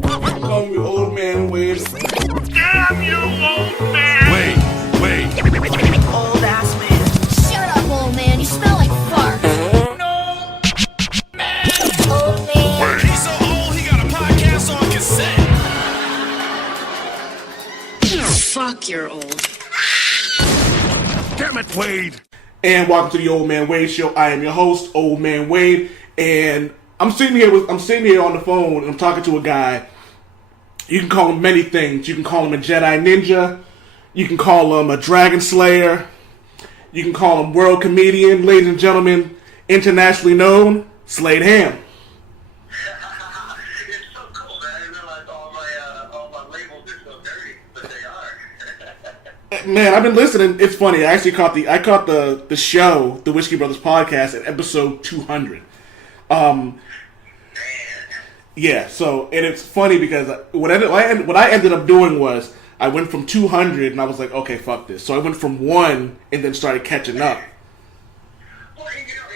Call me Old Man Wade. Damn you, old man! Wait. Old ass man. Shut up, old man. You smell like fart. No! Old man. He's so old, he got a podcast on cassette. Fuck, you're old. Damn it, Wade. And welcome to the Old Man Wade Show. I am your host, Old Man Wade, and I'm sitting here on the phone and I'm talking to a guy. You can call him many things. You can call him a Jedi Ninja. You can call him a Dragon Slayer. You can call him world comedian, ladies and gentlemen, internationally known, Slade Ham. It's so cool, man. I didn't realize all my labels are so dirty, but they are. Man, I've been listening. It's funny. I actually caught the show, the Whiskey Brothers podcast, at episode 200. Yeah. So, and it's funny because what I ended up doing was I went from 200 and I was like, okay, fuck this. So I went from 1 and then started catching up. Well, anytime, I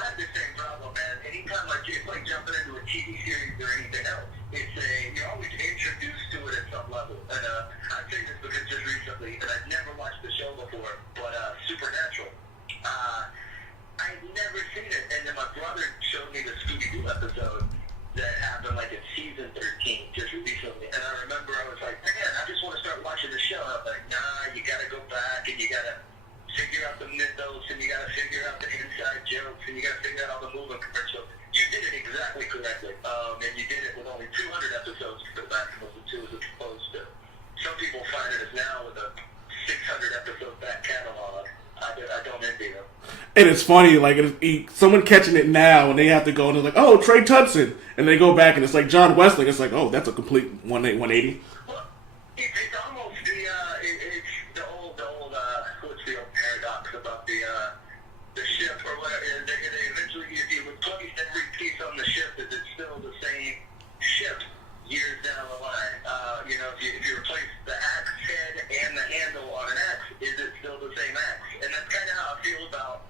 have the same problem, man. Anytime it's like jumping into a TV series or anything else, you're always introduced to it at some level. And I say this because just recently, and I've never watched the show before, but Supernatural. I'd never seen it, and then my brother showed me the Scooby-Doo episode that happened like in season 13 just recently, and I remember I was like, man, I just want to start watching the show. I was like, nah, you got to go back and you got to figure out the mythos and you got to figure out the inside jokes and you got to figure out all the moving commercials. You did it exactly correctly, and you did it with only 200 episodes to go back and listen to as opposed to some people find it as now with a 600 episode back catalog. I don't envy them. And it's funny, like, someone catching it now, and they have to go, and they're like, oh, Trey Tutson. And they go back, and it's like John Wesley. It's like, oh, that's a complete 180. Well, it's almost it's the old, what's the old paradox about the ship, or whatever. They eventually, if you replace every piece on the ship, is it still the same ship years down the line? If you replace the axe head and the handle on an axe, is it still the same axe? And that's kind of how I feel about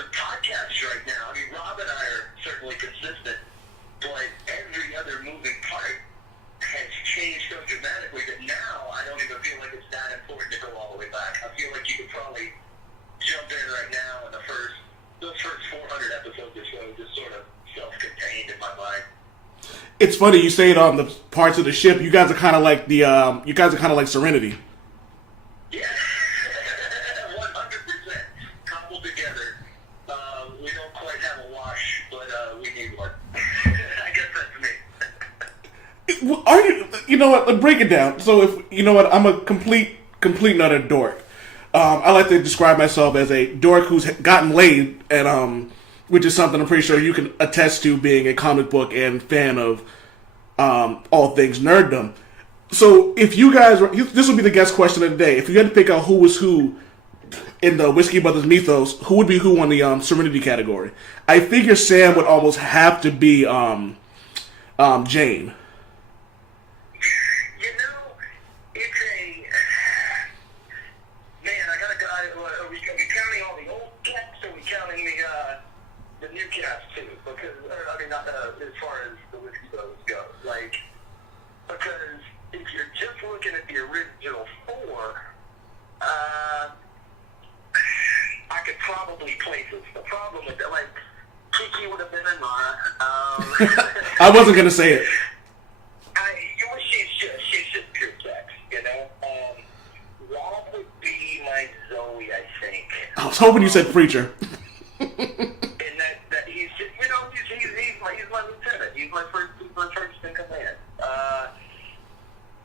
the podcast right now. I mean, Rob and I are certainly consistent, but every other moving part has changed so dramatically that now I don't even feel like it's that important to go all the way back. I feel like you could probably jump in right now and those first 400 episodes or so just sort of self-contained in my mind. It's funny you say it on the parts of the ship. You guys are kind of like Serenity. Yeah, 100% coupled together. We don't quite have a wash, but we need one. I guess that's me. Are you? You know what? Break it down. So if you know what, I'm a complete and utter dork. I like to describe myself as a dork who's gotten laid, and which is something I'm pretty sure you can attest to, being a comic book and fan of all things nerddom. So if you guys were, this would be the guest question of the day. If you had to pick out who was who in the Whiskey Brothers mythos, who would be who on the Serenity category? I figure Sam would almost have to be Jane. Are we counting all the old cats, or are we counting the new cats too? Because, not as far as the Whiskey Brothers go. Because if you're just looking at the original 4, I could probably place it. The problem with that, Kiki would have been in Mara. I wasn't gonna say it. She's just pure sex, you know. Rob would be my Zoe, I think. I was hoping you said Preacher. And that he's just, he's my lieutenant. He's my first in command.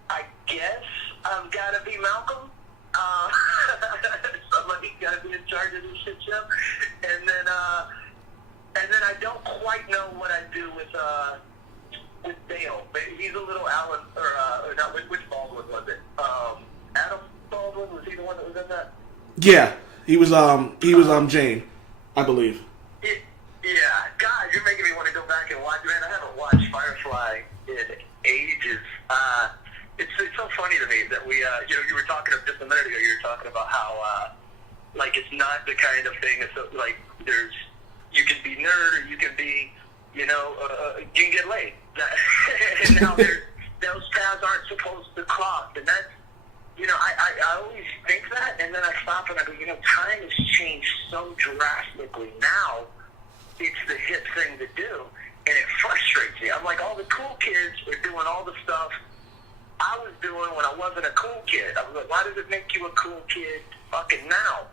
I guess I've got to be Malcolm. Somebody's got to be in charge of this shit show. And then I don't quite know what I'd do with Dale. But he's a little Alan, or not. Which Baldwin was it? Adam Baldwin, was he the one that was in that? Yeah, he was Jane, I believe. Yeah, God, you're making me want to go back and watch. Man, I haven't watched Firefly in ages. It's so funny to me that we, you were talking just a minute ago. You were talking about how, it's not the kind of thing. It's you can be nerd or you can be you can get laid. And now those paths aren't supposed to cross, and that's, I always think that, and then I stop and I go, time has changed so drastically. Now, it's the hip thing to do, and it frustrates me. I'm like, all the cool kids are doing all the stuff I was doing when I wasn't a cool kid. I was like, why does it make you a cool kid fucking now,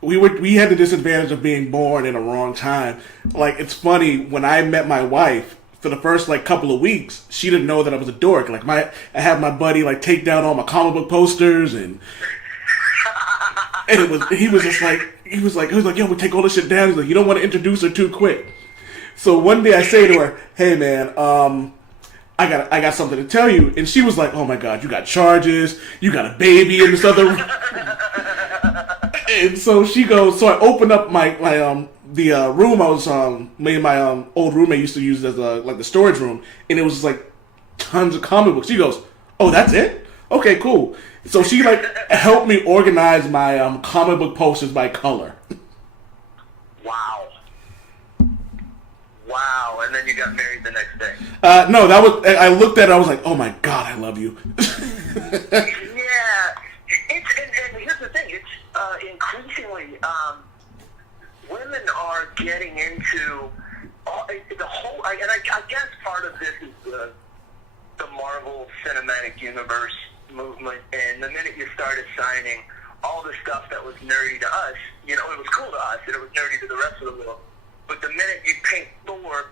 We had the disadvantage of being born in a wrong time. Like, it's funny, when I met my wife, for the first couple of weeks, she didn't know that I was a dork. I had my buddy take down all my comic book posters, and he was like, yo, we take all this shit down. He's like, you don't want to introduce her too quick. So one day I say to her, hey man, I got something to tell you, and she was like, oh my god, you got charges, you got a baby in this other room. And so she goes, so I opened up the room I was me and my old roommate used to use as the storage room, and it was tons of comic books. She goes, oh, that's it? Okay, cool. So she helped me organize my comic book posters by color. Wow, and then you got married the next day. No, I looked at it, I was like, oh my god, I love you. Yeah, and here's the thing, it's increasingly, women are getting into the whole, and I guess part of this is the Marvel Cinematic Universe movement, and the minute you started signing all the stuff that was nerdy to us, it was cool to us, and it was nerdy to the rest of the world, but the minute you paint Thor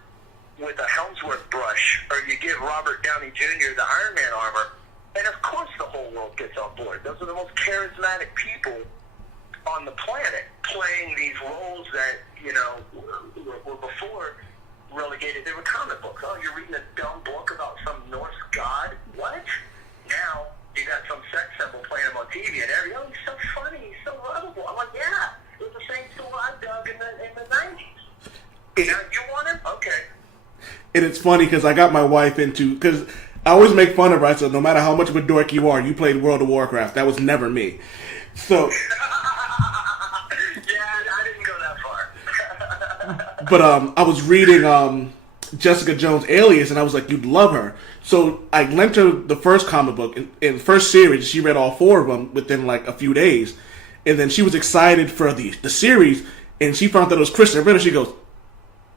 with a Helmsworth brush, or you give Robert Downey Jr. the Iron Man armor, and of course the whole world gets on board. Those are the most charismatic people on the planet, playing these roles that, were before relegated. They were comic books. Oh, you're reading a dumb book about some Norse god? What? Now, you got some sex symbol playing him on TV, and he's so funny, he's so lovable. I'm like, yeah, it was the same tool I dug in the 90s. Now, you want him? Okay. And it's funny, because I got my wife because I always make fun of her. I said, no matter how much of a dork you are, you played World of Warcraft. That was never me. So... But I was reading Jessica Jones' Alias, and I was like, you'd love her. So I lent her the first comic book, in first series. She read all 4 of them within a few days. And then she was excited for the series, and she found that it was Kristen Ritter. She goes,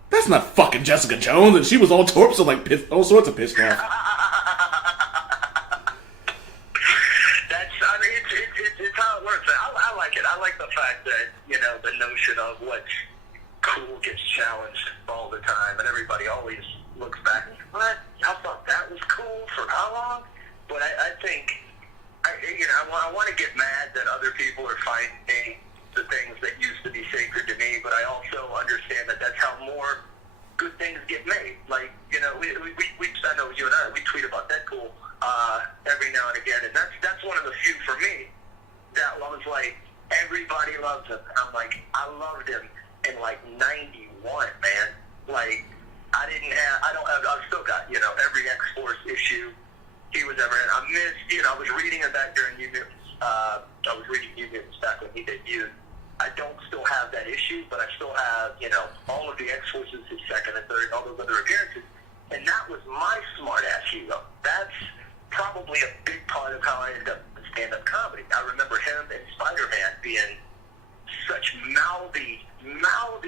that's not fucking Jessica Jones. And she was all torps, all sorts of pissed off. It's how it works. I like it. I like the fact that, the notion of what's cool gets challenged all the time, and everybody always looks back and what? I thought that was cool for how long? But I think, I want to get mad that other people are finding the things that used to be sacred to me, but I also understand that that's how more good things get made. I know you and I, we tweet about Deadpool every now and again, and that's one of the few for me that I was like, everybody loves him. And I'm like, I loved him in 91, man. I've still got, every X-Force issue he was ever in. I missed, I was reading it back during New Mutants. I was reading New Mutants back when he debuted. I don't still have that issue, but I still have, all of the X-Forces, his second and third, all those other appearances. And that was my smart-ass hero. That's probably a big part of how I ended up in stand-up comedy. I remember him and Spider-Man being such mouthy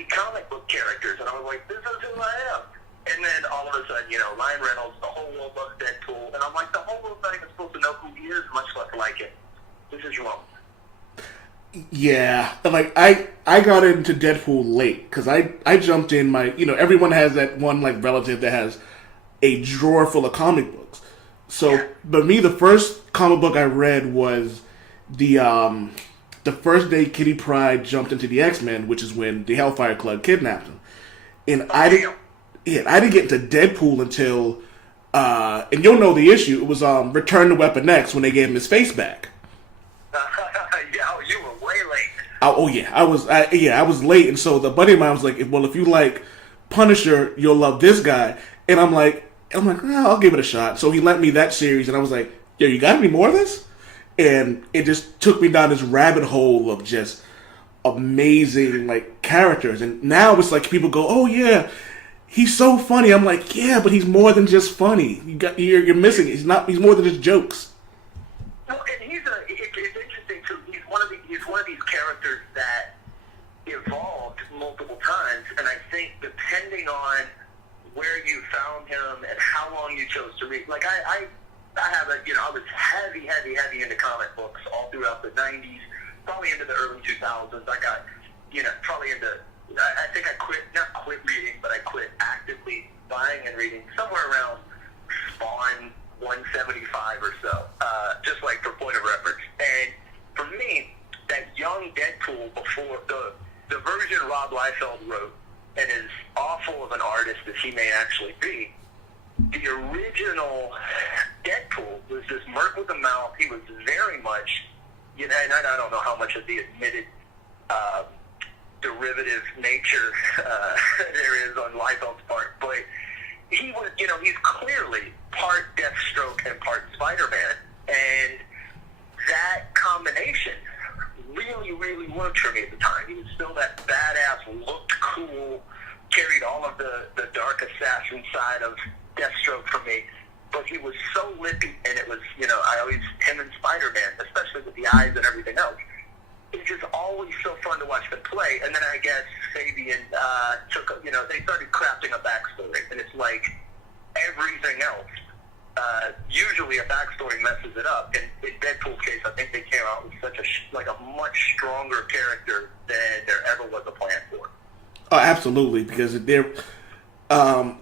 comic book characters, and I was like, this is who I am. And then all of a sudden, Ryan Reynolds, the whole world loves Deadpool, and I'm like, the whole world's not even supposed to know who he is, much less like him. This is wrong. Yeah, I got into Deadpool late, because I jumped in everyone has that one relative that has a drawer full of comic books. So, but me, the first comic book I read was the first day Kitty Pryde jumped into the X-Men, which is when the Hellfire Club kidnapped him. And I didn't get into Deadpool until, and you'll know the issue, it was Return to Weapon X when they gave him his face back. You were way late. I was late, and so the buddy of mine was like, well, if you like Punisher, you'll love this guy. And I'm like, I'll give it a shot. So he lent me that series, and I was like, yo, you got any more of this? And it just took me down this rabbit hole of just amazing like characters, and now it's like people go, "Oh yeah, he's so funny." I'm like, "Yeah, but he's more than just funny. You're missing it. He's more than just jokes." No, and it's interesting too. He's one of these characters that evolved multiple times, and I think depending on where you found him and how long you chose to read, like I have I was heavy into comic books all throughout the 90s, probably into the early 2000s. I got, probably into, I think I not quit reading, but I quit actively buying and reading somewhere around Spawn 175 or so, just like for point of reference. And for me, that young Deadpool before the version Rob Liefeld wrote, and as awful of an artist as he may actually be, the original Deadpool was this merc with a mouth. He was very much, and I don't know how much of the admitted derivative nature there is on Liefeld's part, but he was, he's clearly part Deathstroke and part Spider-Man, and that combination really, really worked for me at the time. He was still that badass, looked cool, carried all of the dark assassin side of Deathstroke for me, but he was so lippy, and it was, him and Spider-Man, especially with the eyes and everything else, it's just always so fun to watch them play. And then I guess Fabian they started crafting a backstory, and it's like everything else. Usually a backstory messes it up, and in Deadpool's case, I think they came out with such a much stronger character than there ever was a plan for. Oh, absolutely, because a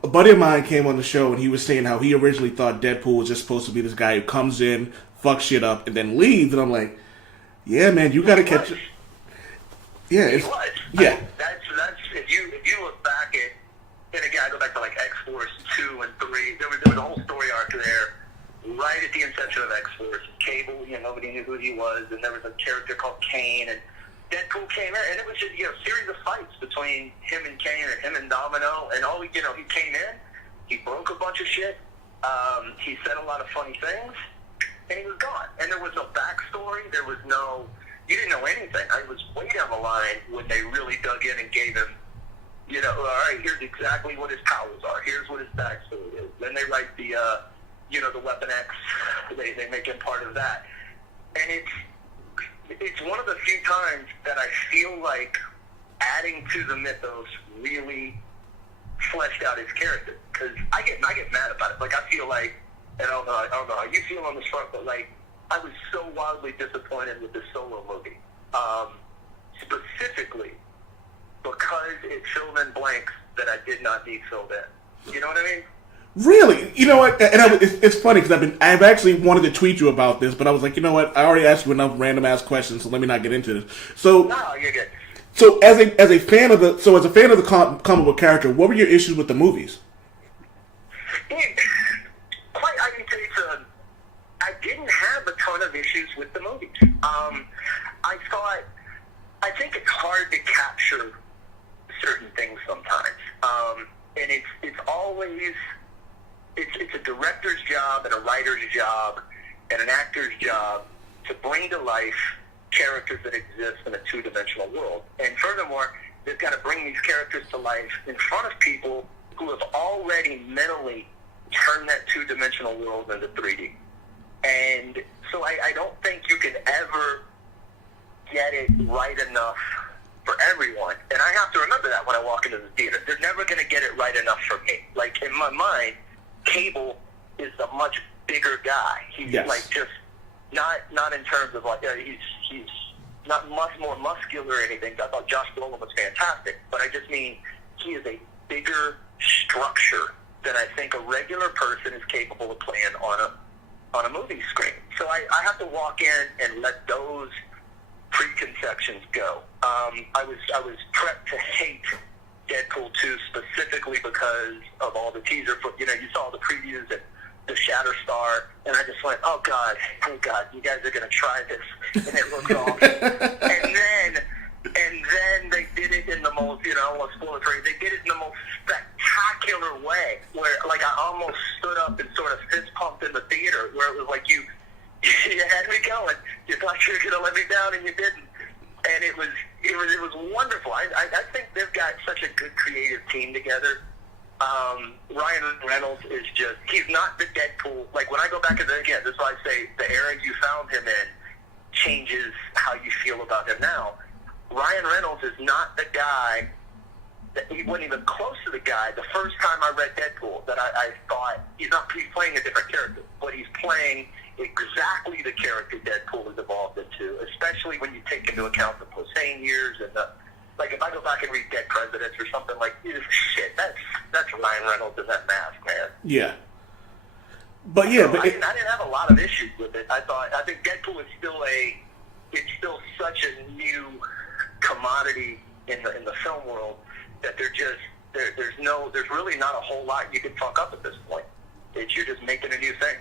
buddy of mine came on the show and he was saying how he originally thought Deadpool was just supposed to be this guy who comes in, fucks shit up, and then leaves. And I'm like, yeah, man, you got to catch it. Yeah, he was. Yeah. I mean, that's if you look back at, and again, I go back to like X-Force 2 and 3. There was a whole story arc there, right at the inception of X-Force. Cable, nobody knew who he was, and there was a character called Kane, and Deadpool came in, and it was just a series of fights between him and Kane and him and Domino, and he came in, he broke a bunch of shit, he said a lot of funny things, and he was gone. And there was no backstory, you didn't know anything. I was way down the line when they really dug in and gave him, all right, here's exactly what his powers are, here's what his backstory is. Then they write the Weapon X, they make him part of that. And it's one of the few times that I feel like adding to the mythos really fleshed out his character. Because I get mad about it. Like, I feel like, and I don't know how you feel on this front, but like, I was so wildly disappointed with the Solo movie. Specifically because it filled in blanks that I did not need filled in. You know what I mean? Really? You know what? And it's funny because I've actually wanted to tweet you about this, but I was like, you know what? I already asked you enough random ass questions, so let me not get into this. So, no, you're good. So as a fan of the comic book character, what were your issues with the movies? I can say I didn't have a ton of issues with the movies. I think it's hard to capture certain things sometimes, and it's always. It's a director's job and a writer's job and an actor's job to bring to life characters that exist in a two-dimensional world. And furthermore, they've got to bring these characters to life in front of people who have already mentally turned that two-dimensional world into 3D. And so I don't think you can ever get it right enough for everyone. And I have to remember that when I walk into the theater. They're never going to get it right enough for me. Like, in my mind, Cable is a much bigger guy. He's like just not in terms of like he's not much more muscular or anything. I thought Josh Brolin was fantastic, but I just mean he is a bigger structure than I think a regular person is capable of playing on a movie screen. So I have to walk in and let those preconceptions go. I was prepped to hate Deadpool 2 specifically because of all the teaser. You saw the previews and the Shatterstar, and I just went, oh God, you guys are going to try this, and it looks awesome. and then they did it in the most, I won't spoil it for you, they did it in the most spectacular way, where like I almost stood up and sort of fist pumped in the theater, where it was like you had me going. You thought you were going to let me down, and you didn't. And it was it was wonderful. I think they've got such a good creative team together. Ryan Reynolds is he's not the Deadpool. Like, when I go back again, this is why I say the era you found him in changes how you feel about him now. Ryan Reynolds is not the guy, he wasn't even close to the guy the first time I read Deadpool that I thought, he's playing a different character, but he's playing exactly the character Deadpool has evolved into, especially when you take into account the Hussein years and like, if I go back and read Dead Presidents or something, like, shit, that's Ryan Reynolds in that mask, man. Yeah. But yeah, so I didn't have a lot of issues with it. I think Deadpool is it's still such a new commodity in the film world that there's really not a whole lot you can fuck up at this point. You're just making a new thing.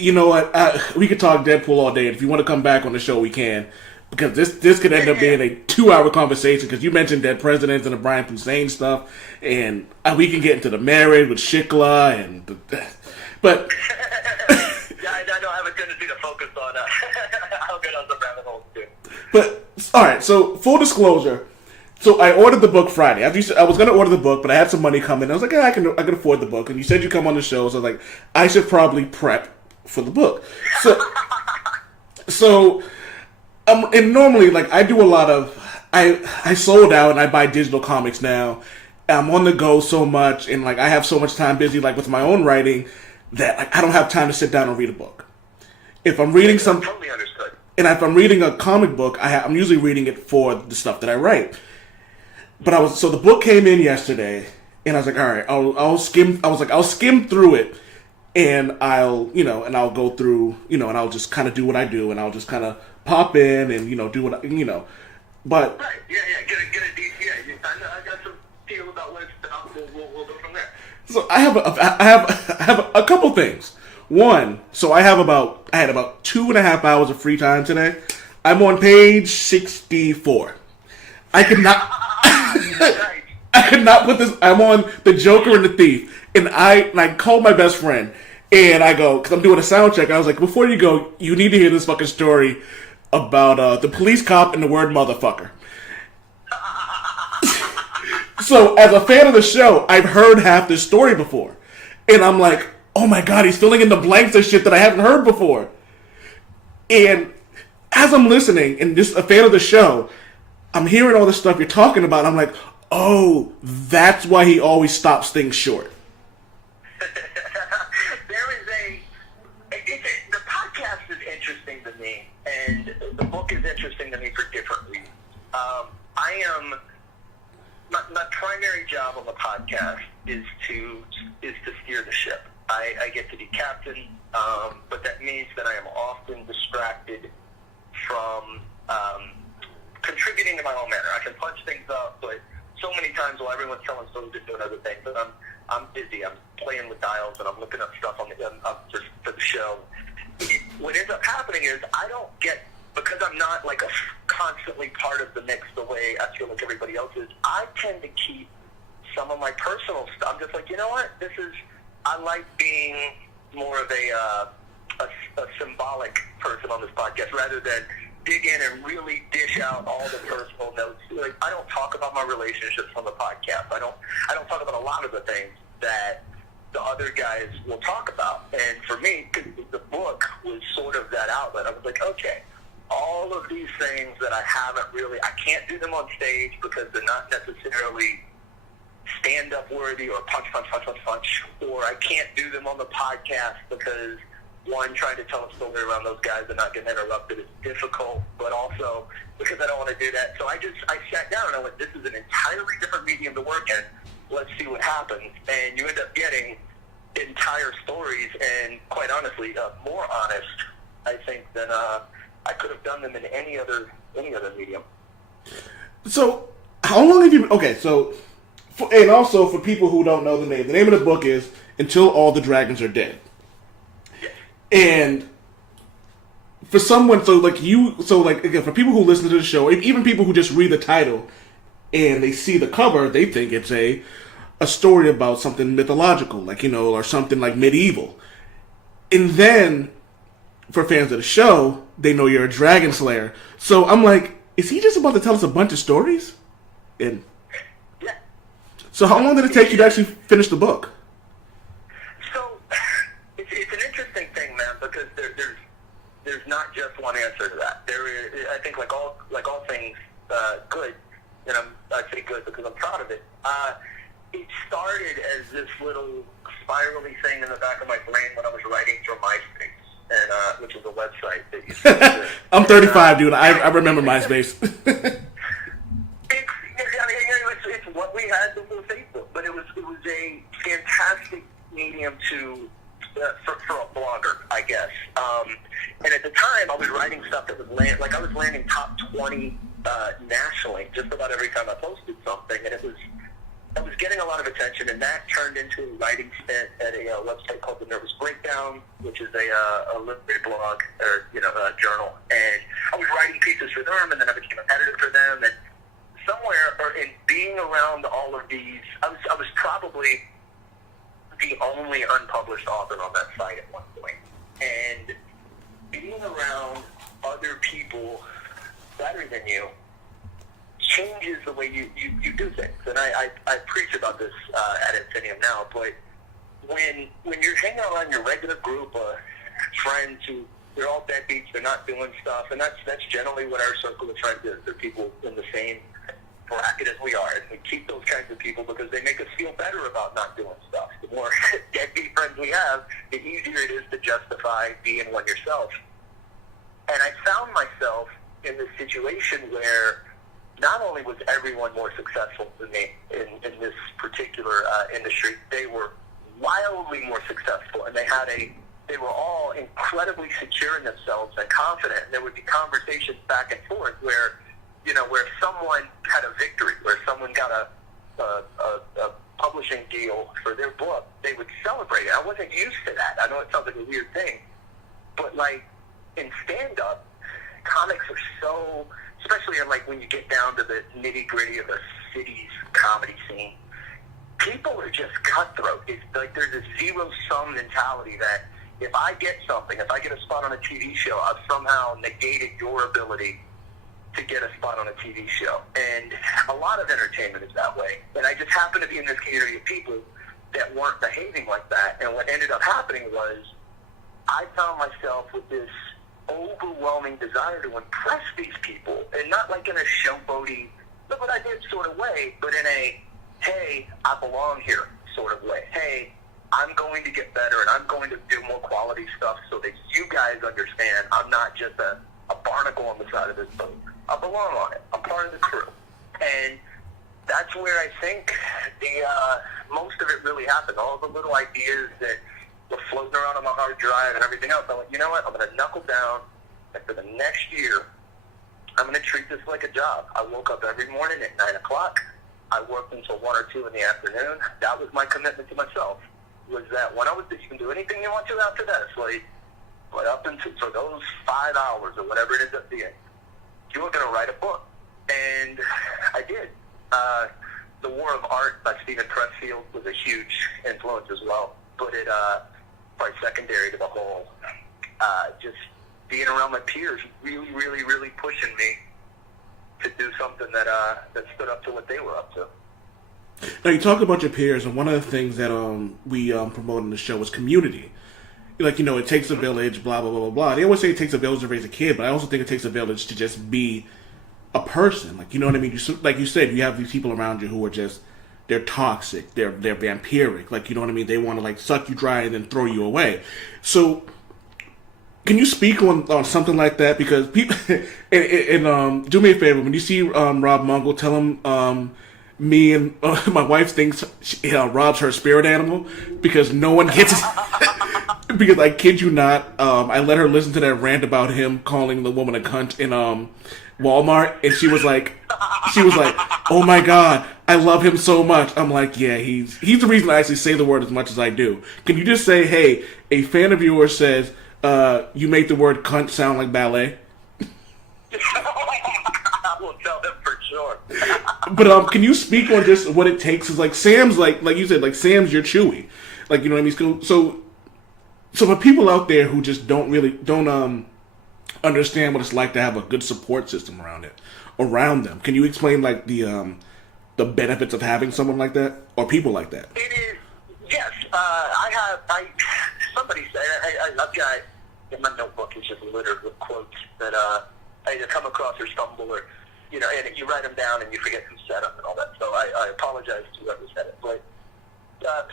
You know what? We could talk Deadpool all day. If you want to come back on the show, we can. Because this could end up being a 2-hour conversation. Because you mentioned Dead Presidents and the Brian Hussein stuff, and we can get into the marriage with Shikla but yeah, I don't have a tendency to focus on I'll get on the rabbit holes too. But all right, so full disclosure. So I ordered the book Friday. After you said, I was going to order the book, but I had some money coming. I was like, yeah, I can afford the book. And you said you come on the show, so I was like, I should probably prep for the book. So and normally, like, I do a lot of, I sold out and I buy digital comics now. I'm on the go so much, and like I have so much time busy, like with my own writing, that like, I don't have time to sit down and read a book. If I'm reading Totally understood. And if I'm reading a comic book, I'm usually reading it for the stuff that I write. But so the book came in yesterday, and I was like, all right, I'll skim. I was like, I'll skim through it, and I'll go through, and I'll just kind of do what I do, and I'll just kind of pop in and do what but right, yeah, get a DCA. I got some feel about what it's about. We'll go from there. So I have a couple things. One, so I had about 2.5 hours of free time today. I'm on page 64. I could not. I could not put this. I'm on the Joker and the Thief, and I called my best friend, and I go, because I'm doing a sound check. I was like, before you go, you need to hear this fucking story about the police cop and the word motherfucker. So, as a fan of the show, I've heard half this story before, and I'm like, oh my god, he's filling in the blanks of shit that I haven't heard before. And as I'm listening, and just a fan of the show, I'm hearing all this stuff you're talking about. I'm like, oh, that's why he always stops things short. The podcast is interesting to me, and the book is interesting to me for different reasons. My primary job on the podcast is to steer the ship. I get to be captain, but that means that I am often distracted from contributing to my own manner. I can punch things up, but so many times while everyone's telling stories and doing other things, but I'm busy. I'm playing with dials and I'm looking up stuff just for the show. What ends up happening is I don't get, because I'm not like a constantly part of the mix the way I feel like everybody else is. I tend to keep some of my personal stuff. I'm just like, you know what? I like being more of a symbolic person on this podcast rather than dig in and really dish out all the personal notes. Like, I don't talk about my relationships on the podcast. I don't talk about a lot of the things that the other guys will talk about. And for me, the book was sort of that outlet. I was like, okay, all of these things that I can't do them on stage because they're not necessarily stand-up worthy or punch, or I can't do them on the podcast because, one, trying to tell a story around those guys and not getting interrupted is difficult, but also because I don't want to do that. So I sat down and I went, this is an entirely different medium to work in. Let's see what happens. And you end up getting entire stories, and quite honestly, more honest, I think, than I could have done them in any other medium. So, how long have you... Okay, so... And also, for people who don't know the name of the book is Until All the Dragons Are Dead. And for someone, again, for people who listen to the show, even people who just read the title and they see the cover, they think it's a story about something mythological, or something like medieval. And then, for fans of the show, they know you're a dragon slayer. So I'm like, is he just about to tell us a bunch of stories? And Yeah. so how long did it take you to actually finish the book? So it's an interesting thing, man, because there's not just one answer to that. There is, I think, like all things good, and I say good because I'm proud of it. It started as this little spirally thing in the back of my brain when I was writing for MySpace, and which is a website that used to exist. I'm 35, dude. I remember MySpace. It's what we had before Facebook, but it was a fantastic medium for a blogger, I guess. And at the time, I was writing stuff that was I was landing top 20 nationally just about every time I posted something, and I was getting a lot of attention, and that turned into a writing stint at a website called The Nervous Breakdown, which is a literary blog or a journal, and I was writing pieces for them, and then I became an editor for them, and somewhere in being around all of these, I was probably the only unpublished author on that site at one point, and being around other people better than you changes the way you do things. And I preach about this at Infinium now, but when you're hanging around your regular group of friends who they're all deadbeats, they're not doing stuff, and that's generally what our circle of friends is. They're people in the same bracket as we are, and we keep those kinds of people because they make us feel better about not doing stuff. The more deadbeat friends we have, the easier it is to justify being one yourself. And I found myself in this situation where not only was everyone more successful than me in this particular industry, they were wildly more successful, and they were all incredibly secure in themselves and confident. And there would be conversations back and forth where someone had a victory, where someone got a publishing deal for their book, they would celebrate it. I wasn't used to that. I know it sounds like a weird thing, but like in stand-up, comics are so, especially in when you get down to the nitty-gritty of a city's comedy scene, people are just cutthroat. It's like there's a zero-sum mentality that if I get a spot on a TV show, I've somehow negated your ability to get a spot on a TV show. And a lot of entertainment is that way. And I just happen to be in this community of people that weren't behaving like that. And what ended up happening was I found myself with this overwhelming desire to impress these people, and not like in a showboaty, look what I did sort of way, but in a, hey, I belong here sort of way. Hey, I'm going to get better, and I'm going to do more quality stuff so that you guys understand I'm not just a barnacle on the side of this boat. I belong on it. I'm part of the crew. And that's where I think the most of it really happened. All the little ideas that were floating around on my hard drive and everything else, I'm like, you know what? I'm going to knuckle down, and for the next year, I'm going to treat this like a job. I woke up every morning at 9 o'clock. I worked until 1 or 2 in the afternoon. That was my commitment to myself, was that when I was, you can do anything you want to after that, Slade, but up until for those 5 hours or whatever it ends up being, you were going to write a book. And I did. The War of Art by Stephen Pressfield was a huge influence as well, but it probably secondary to the whole just being around my peers really, really, really pushing me to do something that stood up to what they were up to. Now, you talk about your peers, and one of the things that we promote in the show is community. Like, it takes a village, blah, blah, blah, blah, blah. They always say it takes a village to raise a kid, but I also think it takes a village to just be a person. Like, you know what I mean? Like you said, you have these people around you who are just, they're toxic, they're vampiric. Like, you know what I mean? They want to, suck you dry and then throw you away. So, can you speak on something like that? Because people, and do me a favor, when you see Rob Mungle, tell him me and my wife thinks Rob's her spirit animal, because no one gets it. Because I kid you not, I let her listen to that rant about him calling the woman a cunt in Walmart, and she was like, oh my god, I love him so much. I'm like, yeah, he's the reason I actually say the word as much as I do. Can you just say, hey, a fan of yours says you make the word cunt sound like ballet? I will tell him for sure. But can you speak on just what it takes? Is like Sam's like you said, like Sam's your Chewy, like, you know what I mean? So for people out there who just don't understand what it's like to have a good support system around it, around them. Can you explain like the benefits of having someone like that or people like that? It is, yes. Somebody said, I've got, in my notebook, it's just littered with quotes that I either come across or stumble or, and you write them down and you forget who said them and all that. So I apologize to whoever said it. But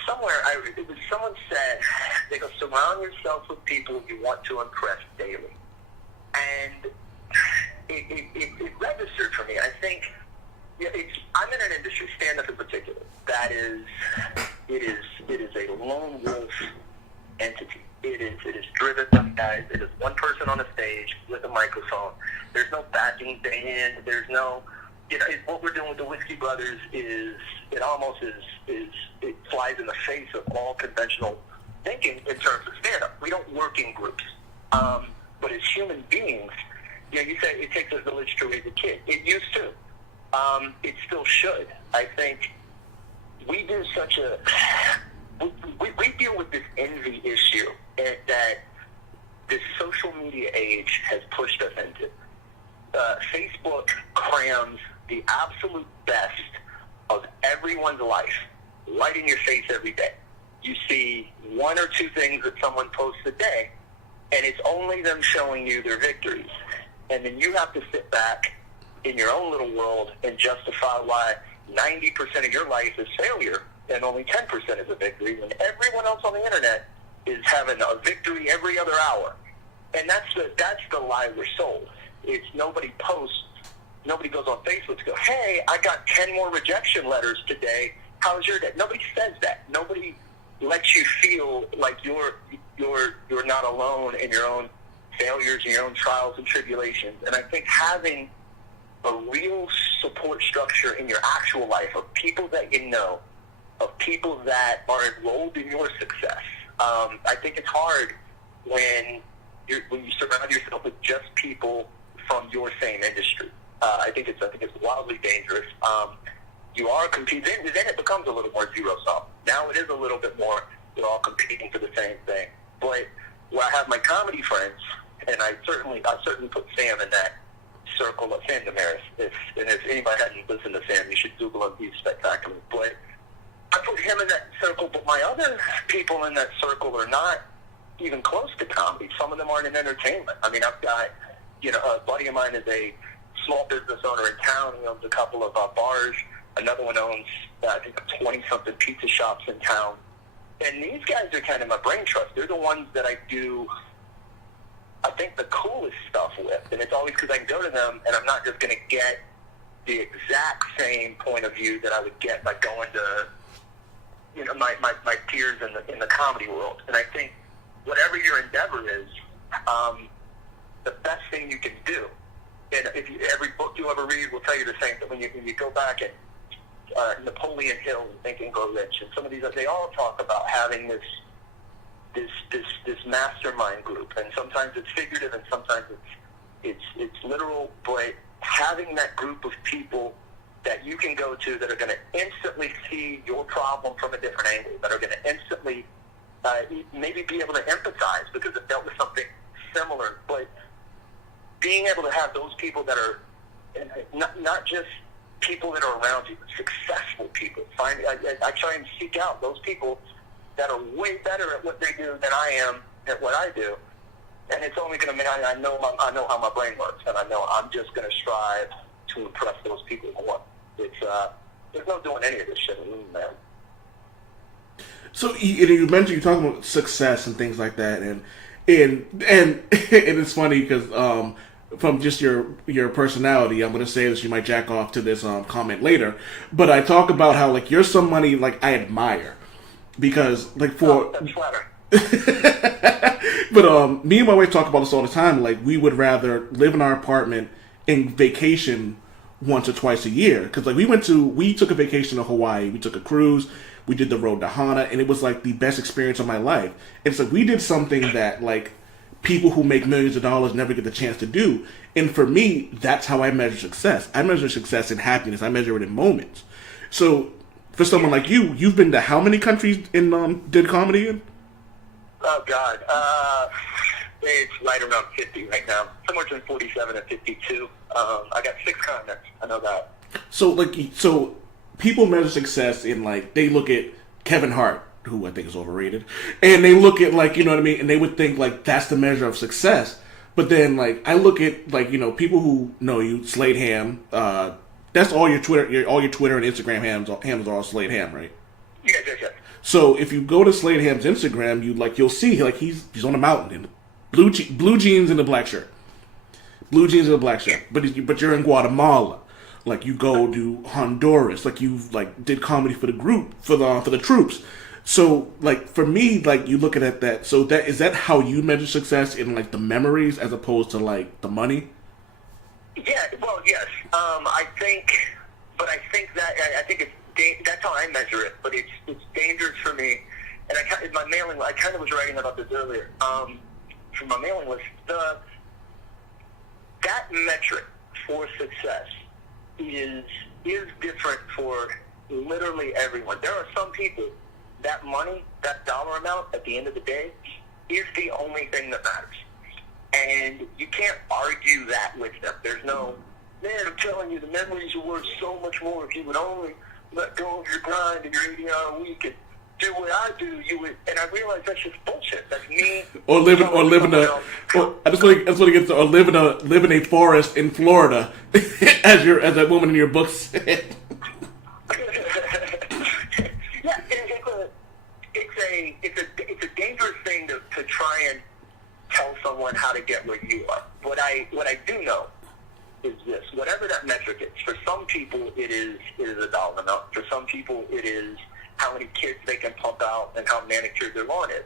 someone said, they go, surround yourself with people you want to impress daily. And it registered for me. I think, I'm in an industry, stand-up in particular, that is, it is a lone wolf entity. It is driven by guys. It is one person on a stage with a microphone. There's no backing band. There's no, what we're doing with the Whiskey Brothers is, it almost it flies in the face of all conventional thinking in terms of stand-up. We don't work in groups. But as human beings, you say it takes a village to raise a kid. It used to. It still should. I think we do we deal with this envy issue that this social media age has pushed us into. Facebook crams the absolute best of everyone's life right in your face every day. You see one or two things that someone posts a day, and it's only them showing you their victories. And then you have to sit back in your own little world and justify why 90% of your life is failure and only 10% is a victory, when everyone else on the internet is having a victory every other hour. And that's the lie we're sold. It's nobody posts, nobody goes on Facebook to go, hey, I got 10 more rejection letters today. How's your day? Nobody says that. Nobody lets you feel like you're not alone in your own failures and your own trials and tribulations. And I think having a real support structure in your actual life of people that you know, of people that are enrolled in your success. I think it's hard when you surround yourself with just people from your same industry. I think it's wildly dangerous. You are competing. Then it becomes a little more zero sum. Now it is a little bit more. We're all competing for the same thing. But where I have my comedy friends, and I certainly put Sam in that circle of Sam Damaris. If anybody hadn't listened to Sam, you should Google him. He's spectacular. But I put him in that circle, but my other people in that circle are not even close to comedy. Some of them aren't in entertainment. I mean, I've got, a buddy of mine is a small business owner in town. He owns a couple of bars. Another one owns, I think, 20-something pizza shops in town. And these guys are kind of my brain trust. They're the ones that I do, I think, the coolest stuff with. And it's always because I can go to them, and I'm not just going to get the exact same point of view that I would get by going to, my peers in the comedy world. And I think whatever your endeavor is, the best thing you can do, and every book you ever read will tell you the same thing. When you go back and Napoleon Hill, Think and Grow Rich, and some of these, they all talk about having this mastermind group, and sometimes it's figurative, and sometimes it's literal. But having that group of people that you can go to that are going to instantly see your problem from a different angle, that are going to instantly maybe be able to empathize because it dealt with something similar, but being able to have those people that are not just people that are around you, but successful people. I try and seek out those people that are way better at what they do than I am at what I do, and it's only going to mean I know how my brain works, and I know I'm just going to strive to impress those people more. There's no doing any of this shit alone, man. So you mentioned you're talking about success and things like that, and it's funny because from just your personality, I'm going to say this, you might jack off to this comment later, but I talk about how like you're somebody like I admire because like for. That's flattering. But me and my wife talk about this all the time. Like we would rather live in our apartment and vacation once or twice a year because like we took a vacation to Hawaii, we took a cruise, we did the road to Hana, and it was like the best experience of my life. And so we did something that like people who make millions of dollars never get the chance to do. And for me, that's how I measure success. I measure success in happiness. I measure it in moments. So for someone like you, you've been to how many countries in did comedy in? Oh God, say it's right around 50 right now. Somewhere between 47 and 52. I got 6 continents. I know that. So people measure success in, like, they look at Kevin Hart, who I think is overrated, and they look at, like, you know what I mean, and they would think, like, that's the measure of success. But then, like, I look at, like, you know, people who know you, Slade Ham, that's all your Twitter and Instagram hams are all Slade Ham, right? Yes. So if you go to Slade Ham's Instagram, you'll see, like, he's on a mountain in blue jeans and a black shirt. Blue jeans and a black shirt. But you're in Guatemala. Like, you go to Honduras. Like, you did comedy for the group, for the troops. So, like, for me, like, you look at that. So is that how you measure success, in, like, the memories as opposed to, like, the money? Yeah, well, yes. I think that's how I measure it. But it's dangerous for me. And my mailing, I kind of was writing about this earlier. For my mailing list, that metric for success is different for literally everyone. There are some people that money, that dollar amount, at the end of the day, is the only thing that matters. And you can't argue that with them. There's no, man, I'm telling you, the memories are worth so much more if you would only let go of your grind and your 80-hour-a-week and do what I do. You would, and I realize that's just bullshit. That's me. Or live in a forest in Florida, as that woman in your book said. Yeah, it's a dangerous thing to try and tell someone how to get where you are. What I do know is this: whatever that metric is, for some people it is a dollar amount. For some people it is how many kids they can pump out and how manicured their lawn is.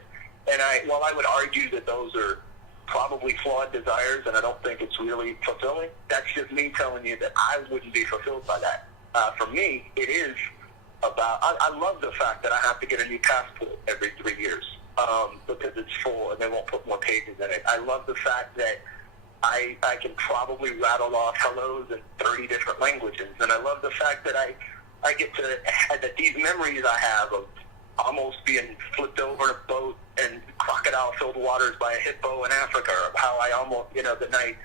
And while I would argue that those are probably flawed desires, and I don't think it's really fulfilling, that's just me telling you that I wouldn't be fulfilled by that. For me, it is about, I love the fact that I have to get a new passport every 3 years because it's full and they won't put more pages in it. I love the fact that I can probably rattle off hellos in 30 different languages. And I love the fact that I get to, that these memories I have of almost being flipped over in a boat and crocodile-filled waters by a hippo in Africa, or how I almost, the night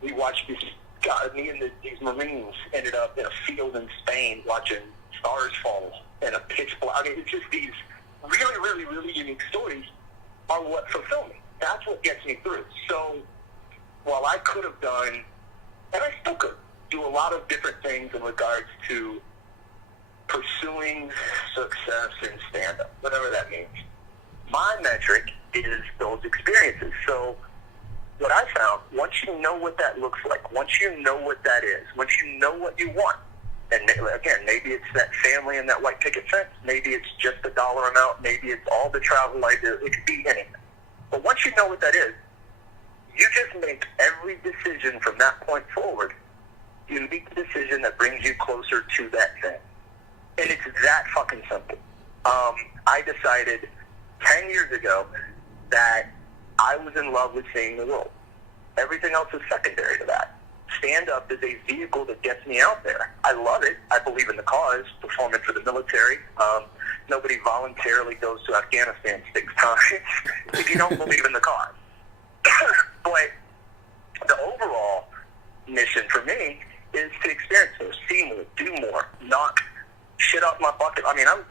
we watched this guy, me and these Marines ended up in a field in Spain watching stars fall in a pitch black. I mean, it's just these really, really, really unique stories are what fulfill me. That's what gets me through. So while I could have done, and I still could, do a lot of different things in regards to pursuing success in stand-up, whatever that means, my metric is those experiences. So what I found, once you know what that looks like, once you know what that is, once you know what you want, and again, maybe it's that family and that white picket fence, maybe it's just the dollar amount, maybe it's all the travel I do, it could be anything. But once you know what that is, you just make every decision from that point forward. You make the decision that brings you closer to that thing. And it's that fucking simple. I decided 10 years ago that I was in love with seeing the world. Everything else is secondary to that. Stand-up is a vehicle that gets me out there. I love it. I believe in the cause, performing for the military. Nobody voluntarily goes to Afghanistan 6 times if you don't believe in the cause. But the overall mission for me is to experience more, see more, do more, knock shit off my bucket. I mean, I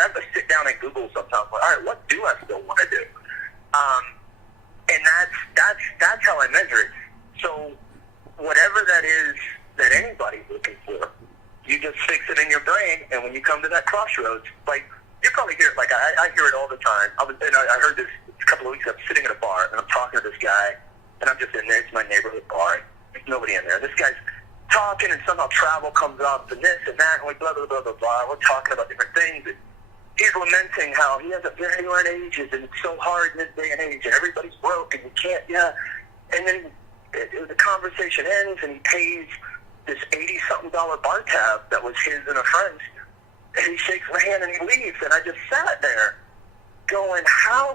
have to sit down and Google sometimes. Like, all right, what do I still want to do? And that's how I measure it. So whatever that is that anybody's looking for, you just fix it in your brain, and when you come to that crossroads, like, you probably hear it, like, I hear it all the time. I heard this a couple of weeks ago. I'm sitting at a bar, and I'm talking to this guy, and I'm just in there. It's my neighborhood bar. There's nobody in there. This guy's talking, and somehow travel comes up, and this and that, and like blah, blah, blah, blah, blah. We're talking about different things, and he's lamenting how he has a very young ages, and it's so hard in this day and age, and everybody's broke, and you can't, And then the conversation ends, and he pays this $80-something bar tab that was his and a friend's, and he shakes my hand and he leaves, and I just sat there going, how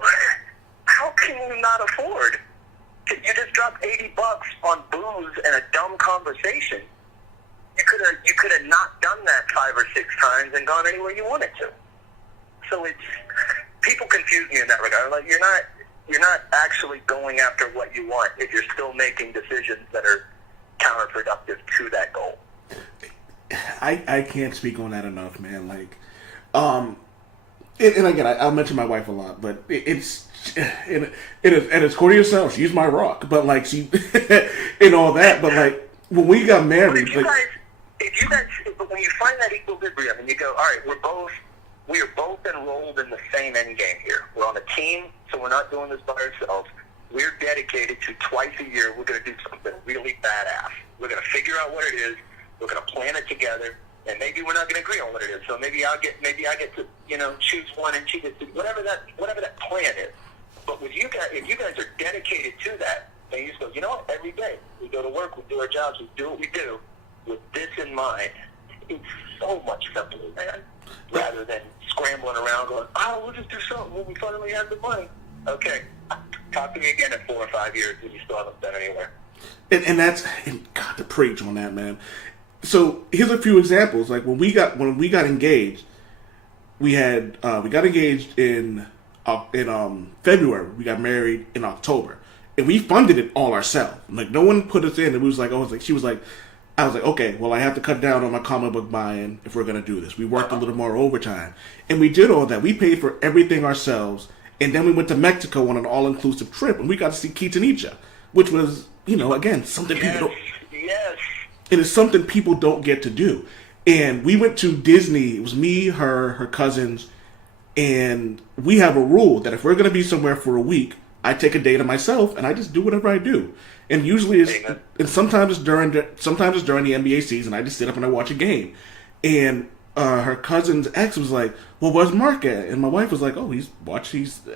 can you not afford? You just dropped $80 on booze and a dumb conversation. You could have not done that 5 or 6 times and gone anywhere you wanted to. So people confuse me in that regard. Like, you're not actually going after what you want if you're still making decisions that are counterproductive to that goal. I can't speak on that enough, man. Like, and again, I'll mention my wife a lot, but it's and it's Corey herself. She's my rock, but like she and all that. But like when we got married, but when you find that equilibrium and you go, all right, we are both enrolled in the same end game here. We're on a team, so we're not doing this by ourselves. We're dedicated to twice a year. We're going to do something really badass. We're going to figure out what it is. We're going to plan it together, and maybe we're not going to agree on what it is. So maybe I get to choose one, and she gets to whatever that plan is. But with you guys, if you guys are dedicated to that, then you just go, you know what? Every day we go to work, we do our jobs, we do what we do with this in mind. It's so much simpler, man. Rather than scrambling around going, we'll just do something when we finally have the money. Okay, talk to me again in 4 or 5 years when you still haven't done anywhere. And that's God to preach on that, man. So here's a few examples. Like when we got engaged, we got engaged in February. We got married in October, and we funded it all ourselves. Like no one put us in. It was like I was like, okay, well I have to cut down on my comic book buying if we're gonna do this. We worked a little more overtime, and we did all that. We paid for everything ourselves, and then we went to Mexico on an all-inclusive trip, and we got to see Jedi Ninja, which was again something people don't. Yes. It is something people don't get to do. And we went to Disney. It was me, her cousins, and we have a rule that if we're going to be somewhere for a week, I take a day to myself and I just do whatever I do. And usually sometimes it's during the NBA season. I just sit up and I watch a game. And her cousin's ex was like, "Well, where's Mark at?" And my wife was like, "Oh, he's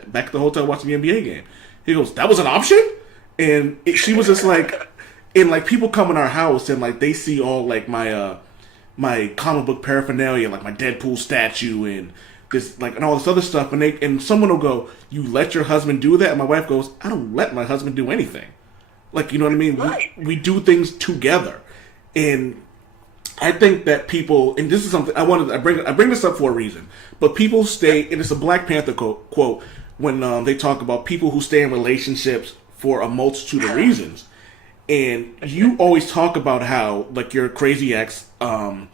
back at the hotel watching the NBA game." He goes, "That was an option?" And she was just like. And like people come in our house and like they see all like my comic book paraphernalia, like my Deadpool statue and this and all this other stuff, and someone will go, "You let your husband do that?" And my wife goes, "I don't let my husband do anything." Like, you know what I mean? Right. We do things together, and I think that people, and this is something I bring this up for a reason, but people stay, and it's a Black Panther quote when they talk about people who stay in relationships for a multitude of reasons. And you always talk about how, like, you're a crazy ex, and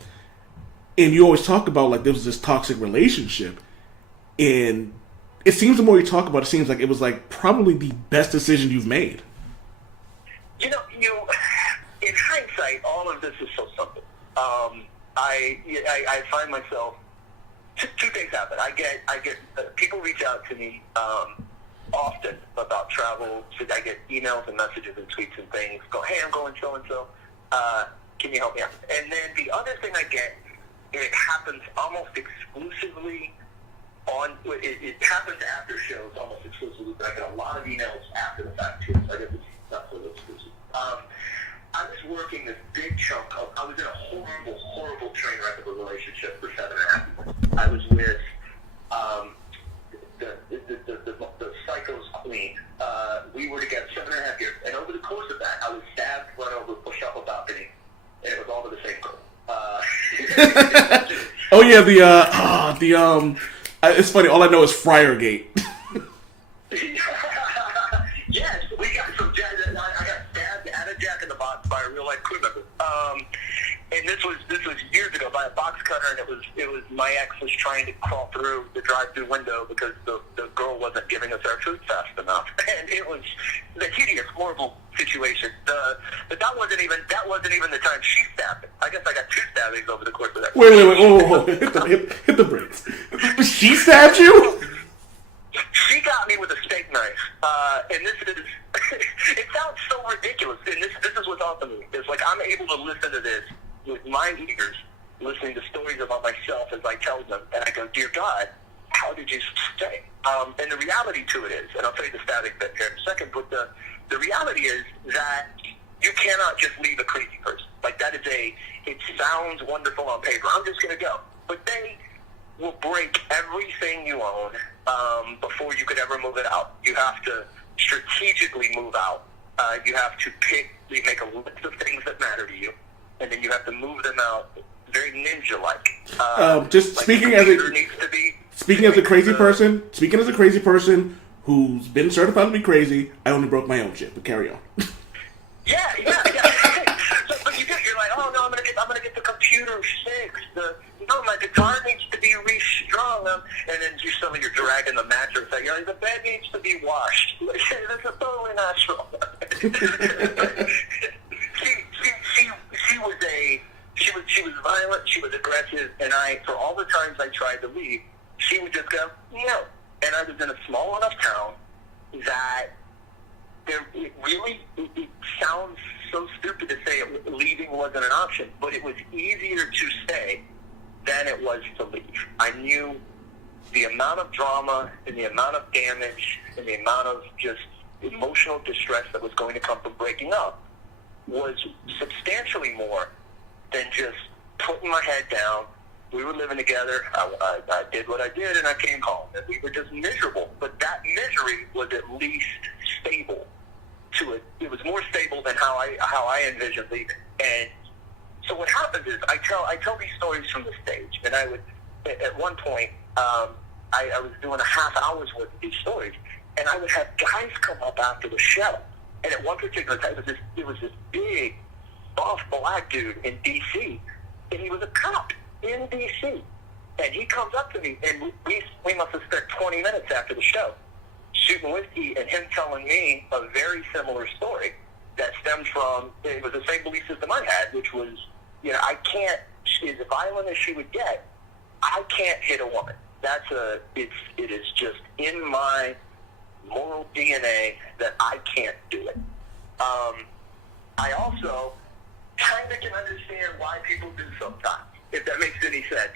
you always talk about, like, there was this toxic relationship. And it seems the more you talk about it, seems like it was, like, probably the best decision you've made. In hindsight, all of this is so simple. I find myself, two things happen. I get people reach out to me, often about travel. So I get emails and messages and tweets and things. Go, "Hey, I'm going so-and-so. Can you help me out?" And then the other thing I get, and it happens almost exclusively it happens after shows almost exclusively, but I get a lot of emails after the fact too. So I guess it's not so exclusive. I was working this big chunk of, I was in a horrible train wreck of a relationship for 7.5 years. I was with the psycho's queen. We were together 7.5 years, and over the course of that, I was stabbed, run over, pushed off a balcony, and it was all with the same girl. Oh yeah, it's funny. All I know is Friargate. Yes, we got some. I got stabbed at a Jack in the Box by a real life crew member. And this was years ago by a box cutter, and it was my ex was trying to crawl through the drive-through window because the girl wasn't giving us our food fast enough, and it was the hideous, horrible situation. But that wasn't even the time she stabbed me. I guess I got 2 stabbings over the course of that. Wait, whoa. Hit the brakes. She stabbed you? She got me with a steak knife, and this is, it sounds so ridiculous, and this is what's awesome to me. It's like I'm able to listen to this with my ears, listening to stories about myself as I tell them, and I go, "Dear God, how did you stay?" And the reality to it is, and I'll tell you the static bit here in a second, but the reality is that you cannot just leave a crazy person. Like that is it sounds wonderful on paper. I'm just going to go. But they will break everything you own before you could ever move it out. You have to strategically move out. You have to make a list of things that matter to you, and then you have to move them out very ninja-like. Just like speaking as a crazy person who's been certified to be crazy. I only broke my own shit, but carry on. Yeah. So, but you're like, oh no, I'm gonna get the computer fixed. My guitar needs to be restrung, and then you're dragging the mattress. Like, the bed needs to be washed. That's totally natural. She was violent. She was aggressive, and for all the times I tried to leave, she would just go no. And I was in a small enough town that it sounds so stupid to say leaving wasn't an option, but it was easier to stay than it was to leave. I knew the amount of drama and the amount of damage and the amount of just emotional distress that was going to come from breaking up was substantially more than just putting my head down. We were living together. I did what I did, and I came home. And we were just miserable. But that misery was at least stable. It was more stable than how I envisioned leaving. And so what happens is I tell these stories from the stage, and I would at one point I was doing a half hour's worth of these stories, and I would have guys come up after the show. And at one particular time, it was this big, buff black dude in D.C., and he was a cop in D.C. And he comes up to me, and we must have spent 20 minutes after the show shooting whiskey, and him telling me a very similar story that stemmed from, it was the same belief system I had, which was, I can't, as violent as she would get, I can't hit a woman. It is just in my moral DNA that I can't do it. I also kind of can understand why people do sometimes, if that makes any sense.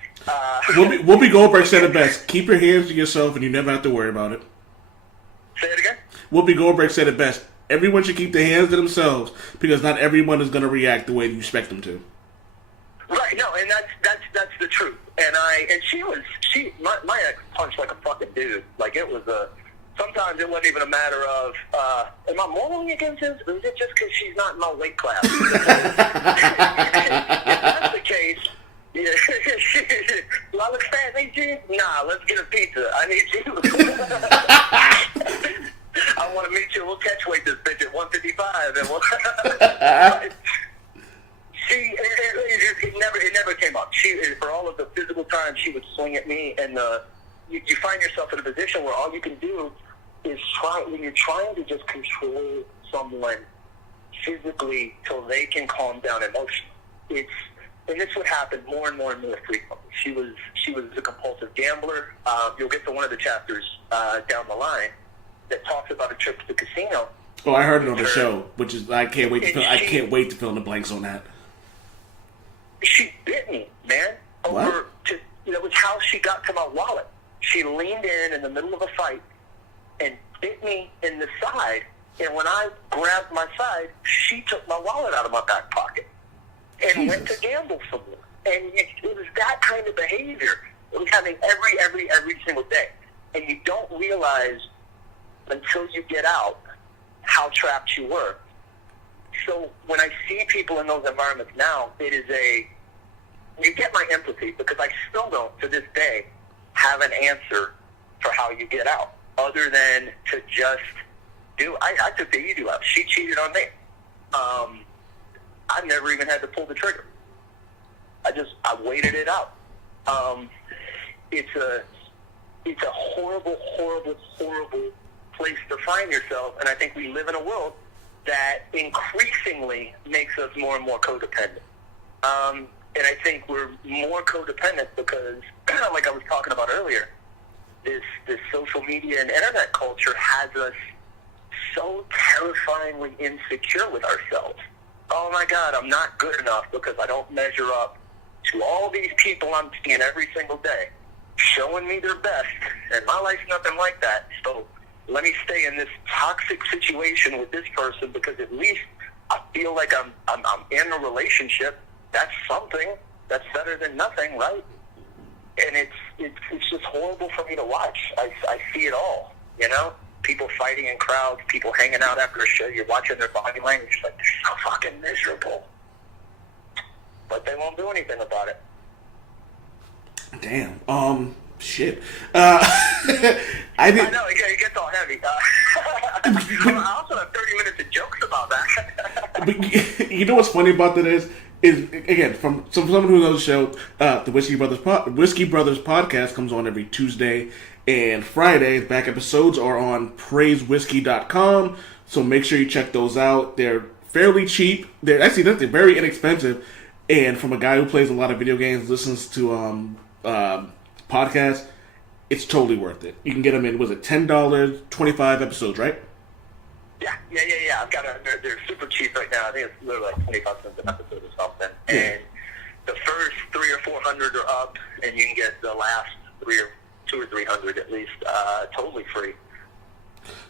Whoopi Goldberg said it best. Keep your hands to yourself and you never have to worry about it. Say it again? Whoopi Goldberg said it best. Everyone should keep their hands to themselves because not everyone is going to react the way you expect them to. Right, no, and that's the truth. And my ex punched like a fucking dude. Like, it was sometimes it wasn't even a matter of, am I morally against this, or is it just because she's not in my weight class? If that's the case, yeah, do I look fat, need you? Nah, let's get a pizza. I need you. I want to meet you. We'll catch weight this bitch at 155. And it never came up. For all of the physical time she would swing at me, and you find yourself in a position where all you can do is when you're trying to just control someone physically till they can calm down emotionally. And this would happen more and more and more frequently. She was a compulsive gambler. You'll get to one of the chapters down the line that talks about a trip to the casino. Oh, I heard it on the show, which is I can't wait to fill in the blanks on that. She bit me, man. It was how she got to my wallet. She leaned in the middle of a fight and bit me in the side. And when I grabbed my side, she took my wallet out of my back pocket and went to gamble somewhere. And it was that kind of behavior. It was happening every single day. And you don't realize until you get out how trapped you were. So when I see people in those environments now, you get my empathy, because I still don't, to this day, have an answer for how you get out, other than to just I took the easy route. She cheated on me. I never even had to pull the trigger. I waited it out. It's a horrible, horrible, horrible place to find yourself, and I think we live in a world that increasingly makes us more and more codependent. And I think we're more codependent because, like I was talking about earlier, this social media and internet culture has us so terrifyingly insecure with ourselves. Oh my God, I'm not good enough because I don't measure up to all these people I'm seeing every single day, showing me their best, and my life's nothing like that. So let me stay in this toxic situation with this person because at least I feel like I'm in a relationship. That's something. That's better than nothing, right? And it's just horrible for me to watch. I see it all, People fighting in crowds, people hanging out after a show. You're watching their body language, like, they're so fucking miserable. But they won't do anything about it. Damn. Shit. I didn't. I know, yeah, it gets all heavy. I also have 30 minutes of jokes about that. But you know what's funny about that is again from someone who knows the show, the Whiskey Brothers podcast comes on every Tuesday and Friday. The back episodes are on praisewhiskey.com, so make sure you check those out. They're fairly cheap. They're very inexpensive, and from a guy who plays a lot of video games, listens to podcasts, it's totally worth it. You can get them in, was it $10, 25 episodes, right? Yeah. I've got they're super cheap right now. I think it's literally like 25 cents an episode or something. Yeah. And the first 300 or 400 are up, and you can get the last 200 or 300 at least totally free.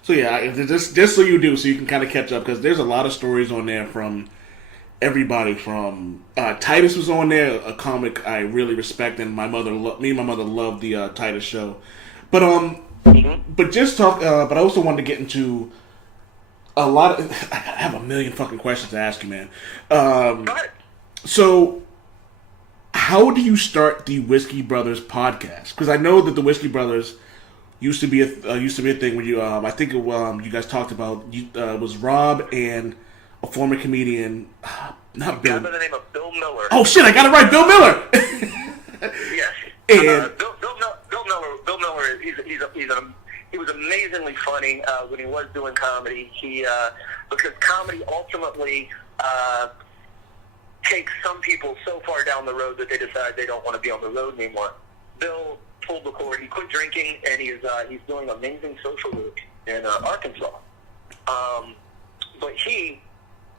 So yeah, just so you do, so you can kind of catch up, because there's a lot of stories on there from everybody. From Titus was on there, a comic I really respect, and me and my mother loved the Titus show. But but just talk. But I also wanted to get into a lot of. I have a million fucking questions to ask you, man. Go ahead. So, how do you start the Whiskey Brothers podcast? Because I know that the Whiskey Brothers used to be a thing when you. I think you guys talked about it was Rob and a former comedian, not Bill. By the name of Bill Miller. Oh shit! I got it right, Bill Miller. Yes. And Bill Miller. He was amazingly funny when he was doing comedy. Because comedy ultimately takes some people so far down the road that they decide they don't want to be on the road anymore. Bill pulled the cord. He quit drinking, and he's doing amazing social work in Arkansas. But he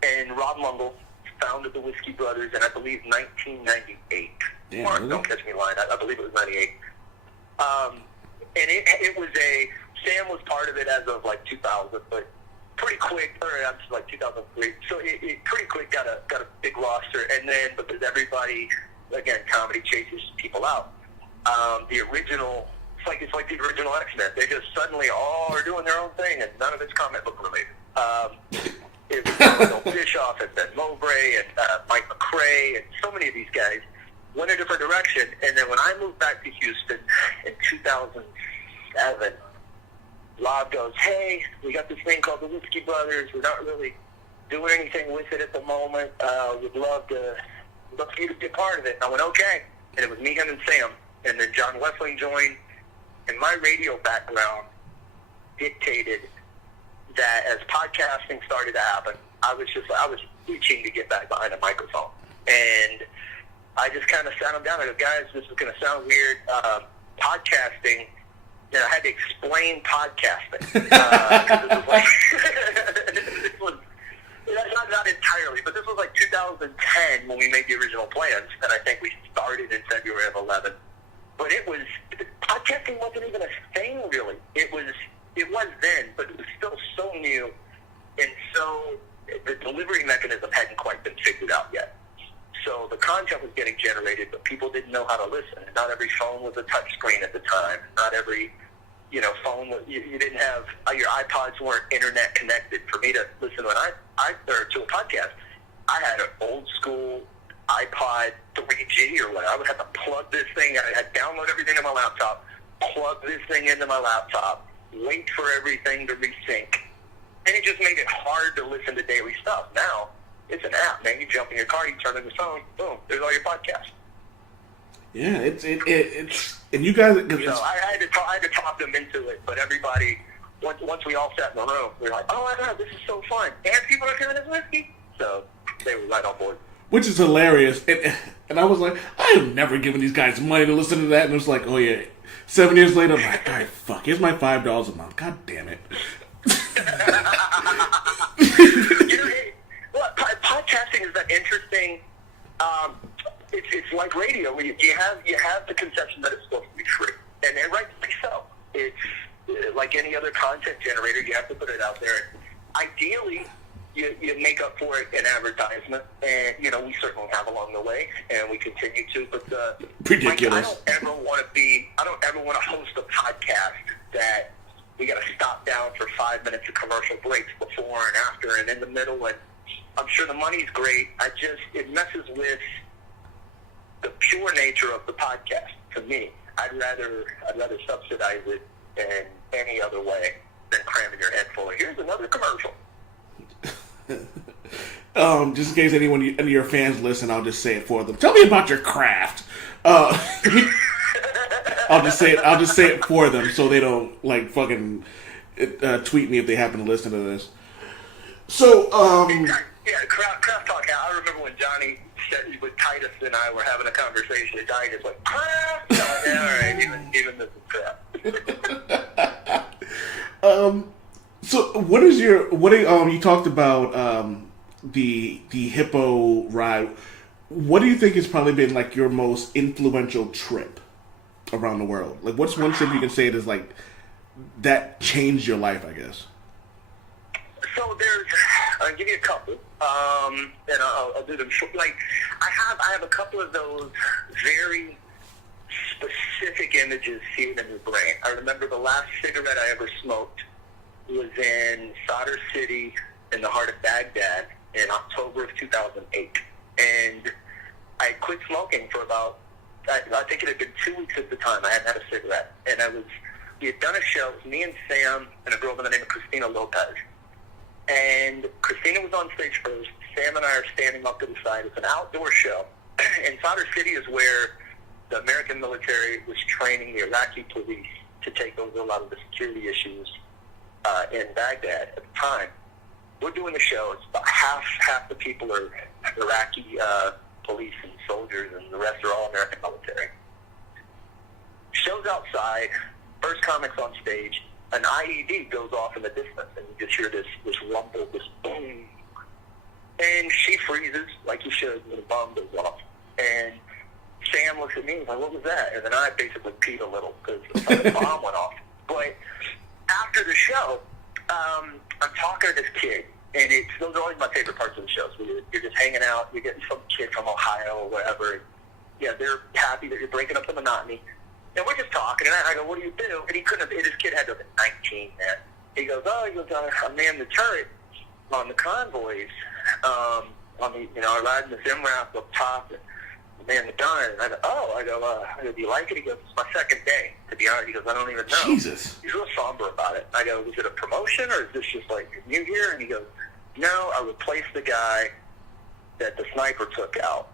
and Rob Mumble founded the Whiskey Brothers in, I believe, 1998. Yeah, Mark, really? don't catch me lying. I believe it was 98. And it was Sam was part of it as of like 2000, but pretty quick, or I'm just like 2003. So it pretty quick got a big roster, and then because everybody, again, comedy chases people out. The original, it's like the original X-Men. They just suddenly all are doing their own thing, and none of it's comic book related. It was Bill Bischoff and Ben Mowbray and Mike McRae, and so many of these guys went a different direction. And then when I moved back to Houston in 2007, Rob goes, "Hey, we got this thing called the Whiskey Brothers. We're not really doing anything with it at the moment. We'd love for you to be a part of it." And I went, "Okay." And it was me, him, and Sam. And then John Wessling joined. And my radio background dictated that as podcasting started to happen, I was itching to get back behind a microphone. And I just kind of sat them down. I go, "Guys, this is going to sound weird. Podcasting," I had to explain podcasting. Because it was like, this was, not entirely, but this was like 2010 when we made the original plans, and I think we started in February of 11. But podcasting wasn't even a thing, really. It was then, but it was still so new, and so the delivery mechanism hadn't quite been figured out yet. So the content was getting generated, but people didn't know how to listen. Not every phone was a touch screen at the time. Not every, phone was, you didn't have, your iPods weren't internet connected. For me to listen to to a podcast, I had an old school iPod 3G or whatever. I would have to plug this thing. I had to download everything on my laptop, plug this thing into my laptop, wait for everything to resync. And it just made it hard to listen to daily stuff. Now, it's an app, man. You jump in your car, you turn on your phone, boom, there's all your podcasts. Yeah, it's and you guys. So I had to talk them into it, but everybody, once we all sat in the room, we were like, "Oh my God, this is so fun!" And people are doing this whiskey, so they were right on board. Which is hilarious, and I was like, I have never given these guys money to listen to that, and it was like, oh yeah. 7 years later, I'm like, all right, fuck, here's my $5 a month. God damn it. Podcasting is that interesting. It's like radio. You have the conception that it's supposed to be free, and rightly so. It's like any other content generator. You have to put it out there. Ideally, you make up for it in advertisement, and we certainly have along the way, and we continue to. But ridiculous. I don't ever want to host a podcast that we got to stop down for 5 minutes of commercial breaks before and after and in the middle. And I'm sure the money's great. It messes with the pure nature of the podcast to me. I'd rather subsidize it in any other way than cramming your head full of, here's another commercial. Just in case any of your fans listen, I'll just say it for them. Tell me about your craft. I'll just say it for them so they don't like fucking tweet me if they happen to listen to this. So Craft talk. I remember when Johnny said with Titus and I were having a conversation, and Johnny just like craft. Yeah, all right, even this is craft. So you talked about the hippo ride. What do you think has probably been like your most influential trip around the world? Like, what's one trip you can say it is like that changed your life, I guess? So I'll give you a couple, and I'll do them short. Like, I have a couple of those very specific images seared in your brain. I remember the last cigarette I ever smoked was in Sadr City in the heart of Baghdad in October of 2008. And I quit smoking for about, I think it had been 2 weeks at the time. I hadn't had a cigarette. And we had done a show, it was me and Sam and a girl by the name of Christina Lopez. And Christina was on stage first. Sam and I are standing up to the side. It's an outdoor show. And Sadr City is where the American military was training the Iraqi police to take over a lot of the security issues in Baghdad at the time. We're doing the show. It's about half the people are Iraqi police and soldiers, and the rest are all American military. Show's outside. First comics on stage. An IED goes off in the distance, and you just hear this rumble, this boom. And she freezes, like you should, when a bomb goes off. And Sam looks at me and he's like, what was that? And then I basically peed a little because the bomb went off. But after the show, I'm talking to this kid, and those are always my favorite parts of the show. So you're just hanging out, you're getting some kid from Ohio or whatever. And, yeah, they're happy that you're breaking up the monotony. And we're just talking, and I go, what do you do? And he couldn't have, this kid had to have been 19 then. He goes, I manned the turret on the convoys, I riding this MRAP up top, and man the gun. And I go, do you like it? He goes, it's my second day, to be honest. He goes, I don't even know. Jesus. He's real somber about it. I go, is it a promotion, or is this just like, you're new here? And he goes, no, I replaced the guy that the sniper took out,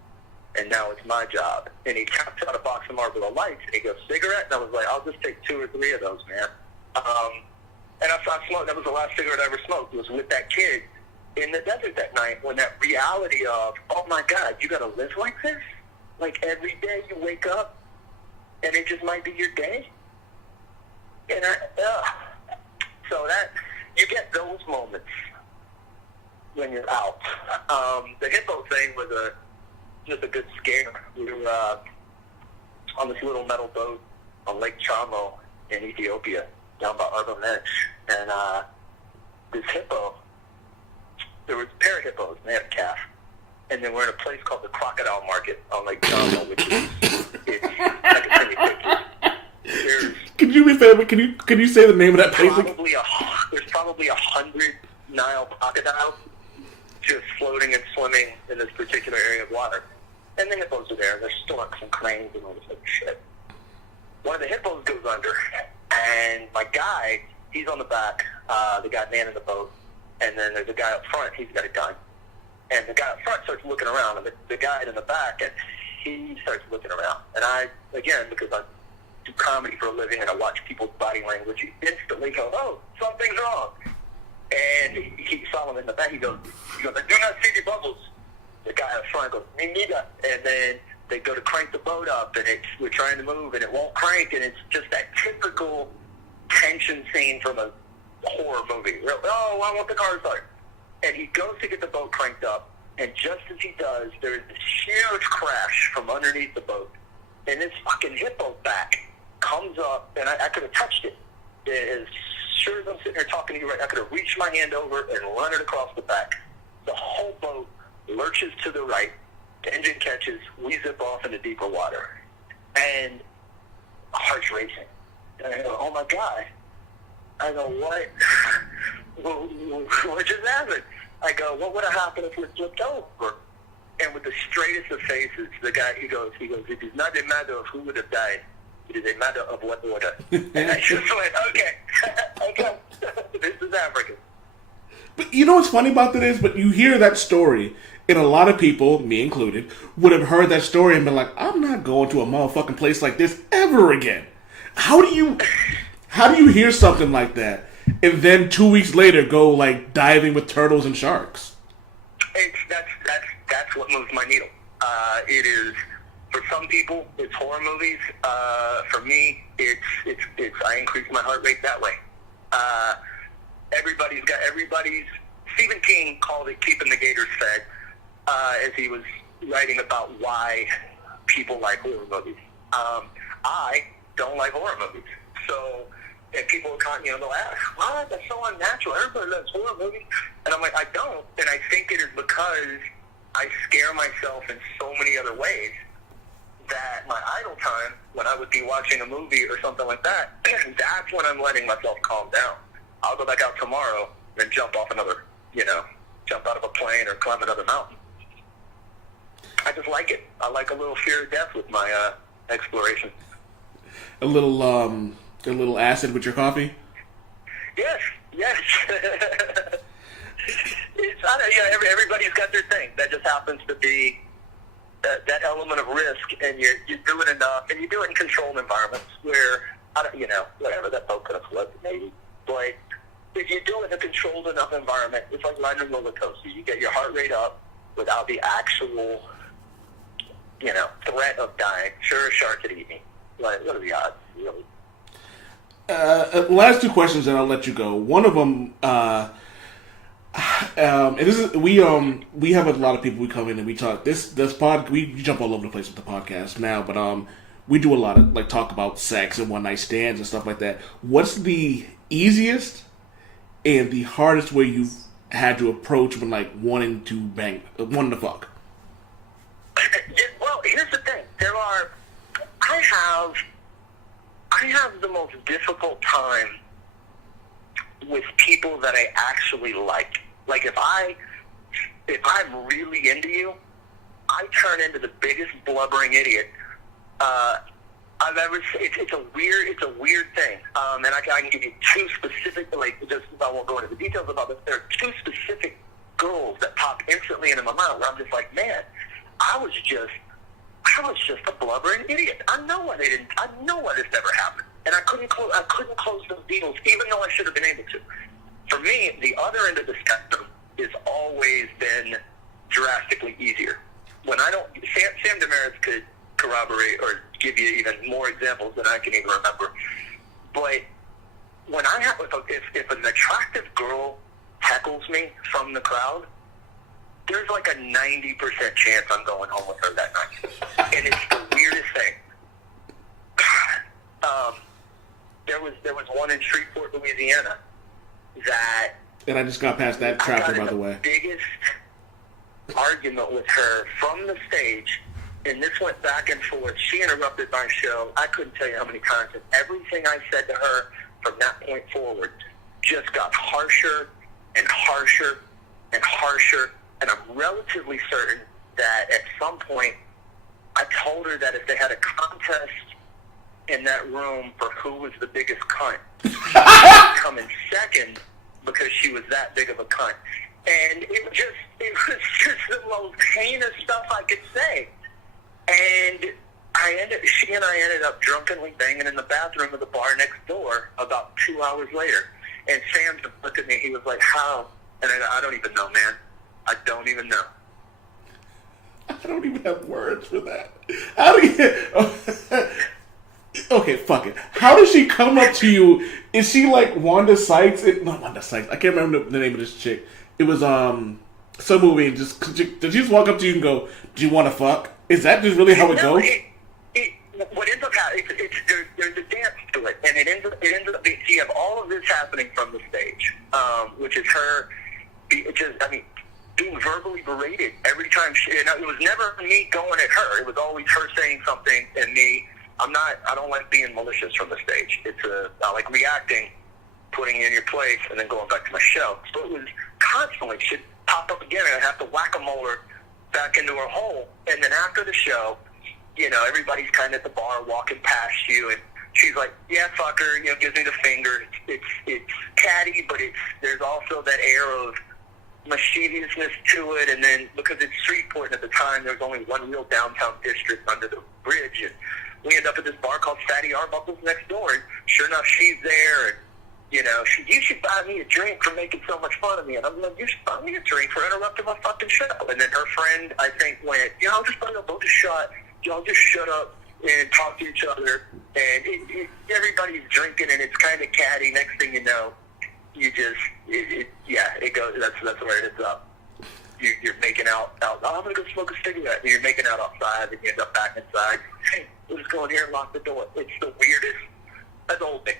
and now it's my job. And he tapped out a box of Marlboro Lights, and he goes, cigarette? And I was like, I'll just take 2 or 3 of those, man. And I smoked. That was the last cigarette I ever smoked. It was with that kid in the desert that night, when that reality of, oh my God, you got to live like this? Like every day you wake up and it just might be your day? And so that, you get those moments when you're out. The hippo thing was just a good scare. We were on this little metal boat on Lake Chamo in Ethiopia, down by Arbonet, and this hippo, there was a pair of hippos, and they had a calf. And then we're in a place called the Crocodile Market on Lake Chamo, which is, it's like a semi-picture. Can you do me a favor? Can you say the name of that place? There's probably 100 Nile crocodiles just floating and swimming in this particular area of water. And the hippos are there, and there's storks and cranes and all this other shit. One of the hippos goes under, and my guy, he's on the back, the guy manning the boat, and then there's a guy up front, he's got a gun. And the guy up front starts looking around, and the guy in the back, and he starts looking around. And I, again, because I do comedy for a living and I watch people's body language, you instantly go, oh, something's wrong. And he saw him in the back, he goes, I do not see the bubbles. The guy up front goes, me neither. And then they go to crank the boat up, and we're trying to move, and it won't crank, and it's just that typical tension scene from a horror movie. Oh, I want the car started. And he goes to get the boat cranked up, and just as he does, there is this huge crash from underneath the boat, and this fucking hippo back comes up, and I could have touched it. As sure as I'm sitting here talking to you right now, I could have reached my hand over and run it across the back. The whole boat lurches to the right, the engine catches, we zip off into deeper water, and heart's racing. And I go, oh my God. I go, what? What just happened? I go, what would have happened if we flipped over? And with the straightest of faces, the guy, he goes, it does not matter of who would have died. It is a matter of what order. And I just went, okay, okay, this is African. But you know what's funny about that is, but you hear that story, and a lot of people, me included, would have heard that story and been like, I'm not going to a motherfucking place like this ever again. How do you hear something like that, and then 2 weeks later go like diving with turtles and sharks? That's what moves my needle. It is, for some people, it's horror movies. For me, it's I increase my heart rate that way. Everybody's Stephen King called it keeping the gators fed, as he was writing about why people like horror movies. I don't like horror movies. So, and people they'll ask, what? That's so unnatural. Everybody loves horror movies. And I'm like, I don't. And I think it is because I scare myself in so many other ways that my idle time, when I would be watching a movie or something like that, that's when I'm letting myself calm down. I'll go back out tomorrow and jump off jump out of a plane or climb another mountain. I just like it. I like a little fear of death with my exploration. A little acid with your coffee? Yes. Everybody's got their thing. That just happens to be that element of risk, and you do it enough, and you do it in controlled environments where, whatever, that boat could have flipped, maybe. But if you do it in a controlled enough environment, it's like riding a roller coaster. You get your heart rate up without the actual, threat of dying. Sure, a shark could eat me. Like, what are the odds, really? Last two questions, and I'll let you go. One of them, and this is we have a lot of people we come in and we talk this pod. We jump all over the place with the podcast now, but we do a lot of talk about sex and one night stands and stuff like that. What's the easiest and the hardest way you've had to approach when wanting to fuck? Well, here's the thing. I have the most difficult time with people that I actually like. Like if I'm really into you, I turn into the biggest blubbering idiot I've ever seen. It's a weird thing. And I can give you two specific, I won't go into the details about this. There are two specific girls that pop instantly into my mind where I'm just like, man, I was just a blubbering idiot. I know why this never happened. And I couldn't close those deals, even though I should have been able to. For me, the other end of the spectrum has always been drastically easier. When I don't, Sam Damaris could corroborate or give you even more examples than I can even remember. But when I have, if an attractive girl heckles me from the crowd, there's like a 90% chance I'm going home with her that night. And it's the weirdest thing. There was one in Shreveport, Louisiana, that... And I just got past that chapter, by the way. Biggest argument with her from the stage, and this went back and forth. She interrupted my show. I couldn't tell you how many times, and everything I said to her from that point forward just got harsher and harsher and harsher. And I'm relatively certain that at some point I told her that if they had a contest in that room for who was the biggest cunt, she would come in second because she was that big of a cunt. And it was just the most heinous stuff I could say. And she and I ended up drunkenly banging in the bathroom of the bar next door about 2 hours later. And Sam just looked at me. He was like, how? And I don't even know, man. I don't even know. I don't even have words for that. How do you... Okay, fuck it. How does she come up to you? Is she like Wanda Sykes? Not Wanda Sykes. I can't remember the name of this chick. It was some movie. Did she just walk up to you and go, "Do you want to fuck"? Is that just really how it goes? What ends up happening? There's a dance to it, and it ends up being, you have all of this happening from the stage, which is her. Being verbally berated every time it was never me going at her. It was always her saying something and me. I don't like being malicious from the stage. I like reacting, putting you in your place, and then going back to my show. So it was constantly, she'd pop up again, and I'd have to whack-a-mole her back into her hole. And then after the show, everybody's kind of at the bar walking past you, and she's like, yeah, fucker, gives me the finger. It's catty, but there's also that air of mischievousness to it, and then because it's Shreveport, and at the time there was only one real downtown district under the bridge, and we end up at this bar called Fatty Arbuckle's next door, and sure enough, she's there, and you should buy me a drink for making so much fun of me. And I'm like, you should buy me a drink for interrupting my fucking show. And then her friend, I think, went, I'll just buy you both a shot. Y'all just shut up and talk to each other. And everybody's drinking, and it's kind of catty. Next thing you know, you just, it goes, that's where it ends up. You're making out, oh, I'm going to go smoke a cigarette. And you're making out outside, and you end up back inside. Hey, we'll just go in here and lock the door. It's the weirdest. That's old me.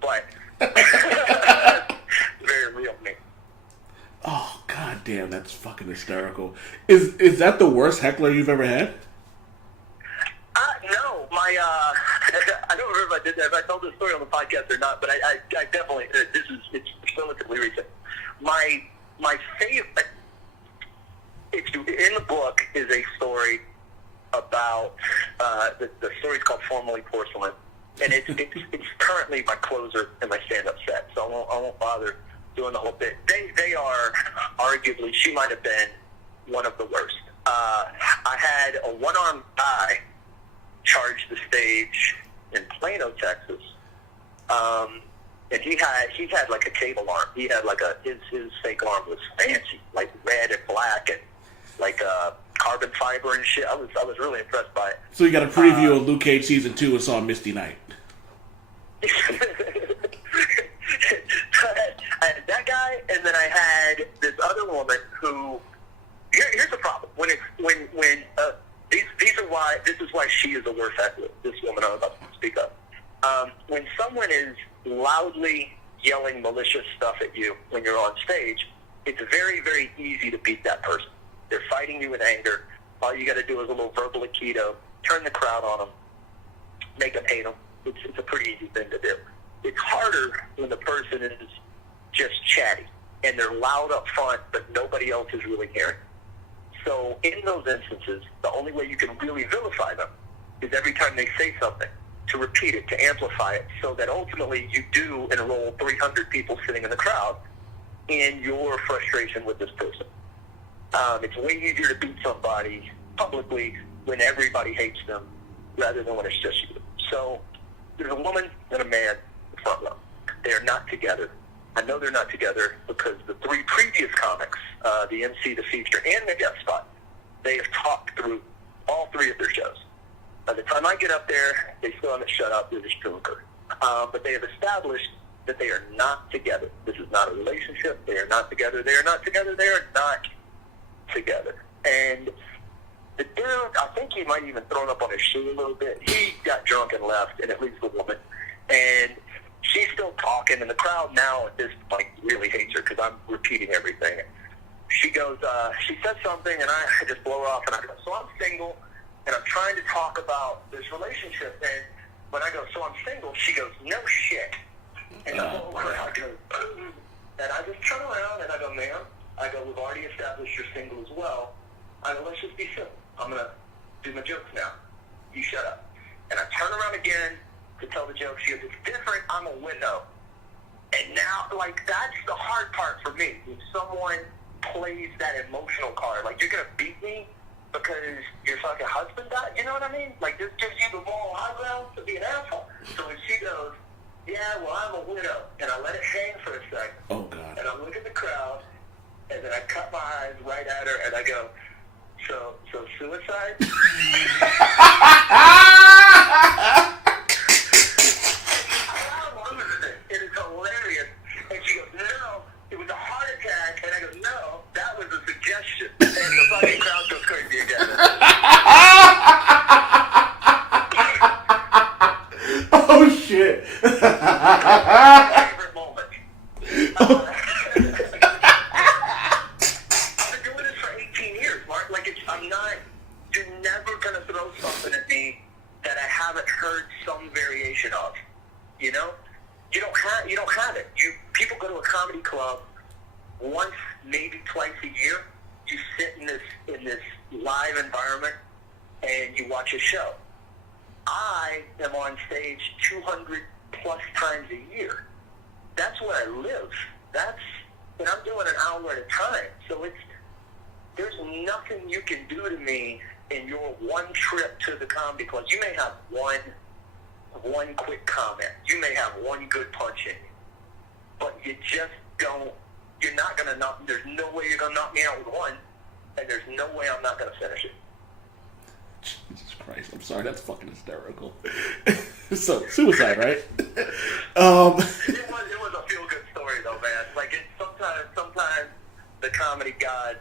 But very real me. Oh, god damn, that's fucking hysterical. Is that the worst heckler you've ever had? No, I don't remember if I told this story on the podcast or not, but I definitely, it's relatively recent. My favorite, in the book, is a story about, the story's called Formerly Porcelain. And it's currently my closer in my stand-up set, so I won't bother doing the whole bit. They are arguably, she might have been one of the worst. I had a one-armed guy charge the stage in Plano, Texas, and he had like a cable arm. He had like his fake arm was fancy, like red and black and like carbon fiber and shit. I was really impressed by it. So you got a preview of Luke Cage season 2 and saw Misty Night. I had that guy, and then I had this other woman who. Here's the problem. This is why she is a worse heckler. This woman I'm about to speak of. When someone is loudly yelling malicious stuff at you when you're on stage, it's very, very easy to beat that person. They're fighting you with anger. All you got to do is a little verbal aikido, turn the crowd on them, make them hate them. It's a pretty easy thing to do. It's harder when the person is just chatty and they're loud up front, but nobody else is really hearing. So in those instances, the only way you can really vilify them is every time they say something, to repeat it, to amplify it, so that ultimately you do enroll 300 people sitting in the crowd in your frustration with this person. It's way easier to beat somebody publicly when everybody hates them rather than when it's just you. So there's a woman and a man in the front row. They're not together. I know they're not together because the three previous comics, the MC, the feature, and the guest spot, they have talked through all three of their shows. By the time I get up there, they still haven't shut up. They're just drunker. But they have established that they are not together. This is not a relationship. They are not together. They are not together. They are not together. And the dude, I think he might even thrown up on his shoe a little bit. He got drunk and left, and it leaves the woman. And she's still talking, and the crowd now at this point really hates her because I'm repeating everything. She goes, she says something, and I just blow her off, and I go, so I'm single, and I'm trying to talk about this relationship. And when I go, so I'm single, she goes, no shit. And the whole crowd goes, and I just turn around, and I go, ma'am, I go, we've already established you're single as well. I go, let's just be simple. I'm going to do my jokes now. You shut up. And I turn around again to tell the joke. She goes, it's different. I'm a widow. And now, like, that's the hard part for me. When someone plays that emotional card, like, you're going to beat me because your fucking husband died? You know what I mean? Like, this gives you the moral high ground to be an asshole. So when she goes, yeah, well, I'm a widow, and I let it hang for a second. Oh, God. And I look at the crowd, and then I cut my eyes right at her, and I go, so suicide? It is hilarious. And she goes, no, it was a heart attack. And I go, no, that was a suggestion. And the fucking crowd goes crazy again. Oh, shit. Favorite moment. I've been doing this for 18 years, Mark. Like, you're never going to throw something at me that I haven't heard some variation of. You know? You don't have it. People go to a comedy club once, maybe twice a year. You sit in this live environment, and you watch a show. I am on stage 200 plus times a year. That's where I live. And I'm doing an hour at a time. So there's nothing you can do to me in your one trip to the comedy club. You may have one quick comment. You may have one good punch in you. But you just don't, there's no way you're going to knock me out with one, and there's no way I'm not going to finish it. Jesus Christ, I'm sorry, that's fucking hysterical. So, suicide, right? It was a feel-good story, though, man. Like, sometimes the comedy gods,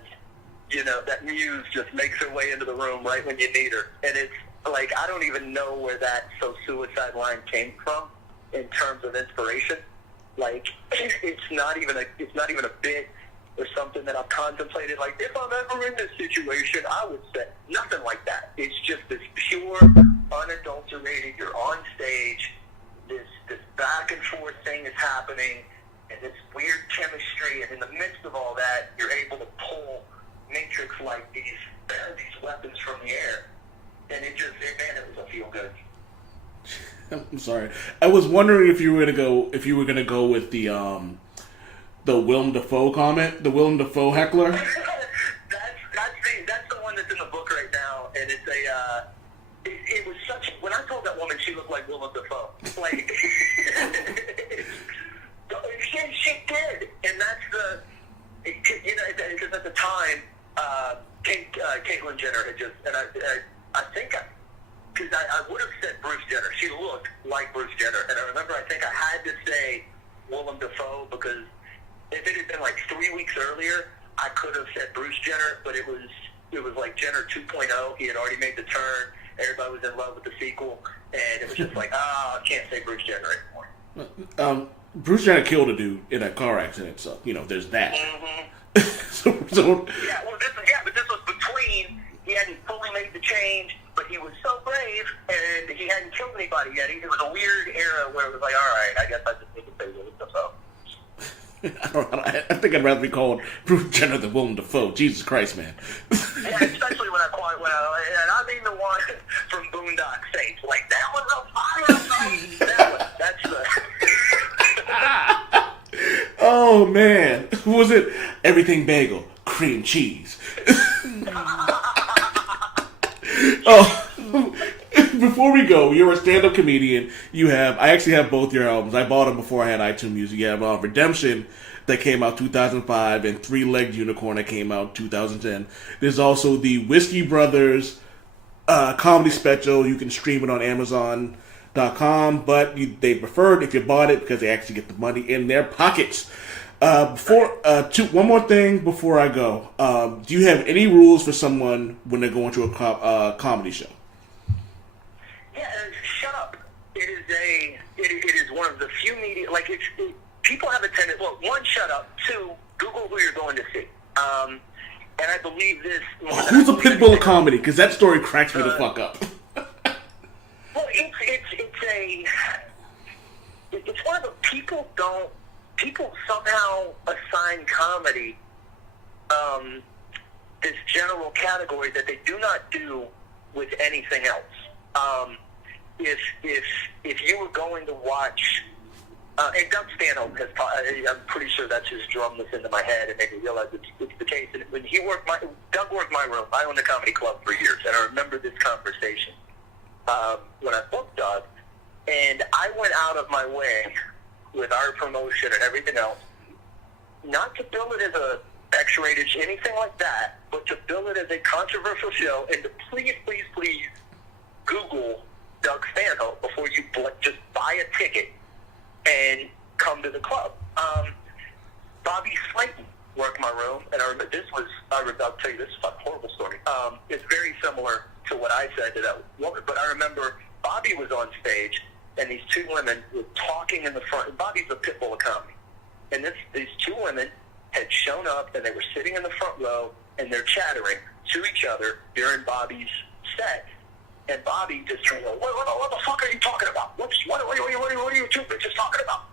that muse just makes her way into the room right when you need her. And it's like, I don't even know where that "so suicide" line came from in terms of inspiration. Like, it's not even a bit or something that I've contemplated. Like, if I'm ever in this situation, I would say nothing like that. It's just this pure, unadulterated. You're on stage. This back and forth thing is happening, and this weird chemistry. And in the midst of all that, you're able to pull Matrix like these weapons from the air, and it was a feel good. I'm sorry. I was wondering if you were gonna go with the Willem Dafoe comment, the Willem Dafoe heckler. that's the one that's in the book right now, and it's it was such. When I told that woman she looked like Willem Dafoe, like she did, and that's because at the time, Caitlyn Jenner had just, and I think. Because I would have said Bruce Jenner. She looked like Bruce Jenner. And I remember I think I had to say Willem Dafoe because if it had been like 3 weeks earlier, I could have said Bruce Jenner, but it was like Jenner 2.0. He had already made the turn. Everybody was in love with the sequel. And it was just like, I can't say Bruce Jenner anymore. Bruce Jenner killed a dude in a car accident, so, there's that. Mm-hmm. so, but this was between, he hadn't fully made the change, but he was so brave, and he hadn't killed anybody yet. It was a weird era where it was like, all right, I guess I just need to say Willem Dafoe. I think I'd rather be called Bruce Jenner than Willem Dafoe. Jesus Christ, man. Yeah, especially when and I mean the one from Boondock Saints. Like, that was a fire. That one, that's the... Oh, man. Who was it? Everything bagel, cream cheese. Oh, before we go, you're a stand-up comedian. I actually have both your albums. I bought them before I had iTunes Music. You have Redemption that came out 2005 and Three-Legged Unicorn that came out 2010. There's also the Whiskey Brothers comedy special. You can stream it on Amazon.com, but they preferred if you bought it because they actually get the money in their pockets. One more thing before I go. Do you have any rules for someone when they're going to a comedy show? Yeah, shut up. It is one of the few media, people have a tendency, well, one, shut up. Two, Google who you're going to see. And I believe this more than who's a pit bull of comedy? Because that story cracks me the fuck up. Well, it's one of the people somehow assign comedy this general category that they do not do with anything else. If you were going to watch, and Doug Stanhope has taught, I'm pretty sure that's his drum that's into my head and made me realize it's the case. And when Doug worked my room, I owned a comedy club for years, and I remember this conversation when I booked Doug, and I went out of my way with our promotion and everything else, not to bill it as a X-rated, anything like that, but to bill it as a controversial show, and to please Google Doug Stanhope before you just buy a ticket and come to the club. Bobby Slayton worked my room, and I remember I'll tell you this fucking horrible story. It's very similar to what I said to that woman, but I remember Bobby was on stage, and these two women were talking in the front. And Bobby's a pit bull of comedy. And these two women had shown up, and they were sitting in the front row, and they're chattering to each other during Bobby's set. And Bobby just turned to go, what the fuck are you talking about? What are you two bitches talking about?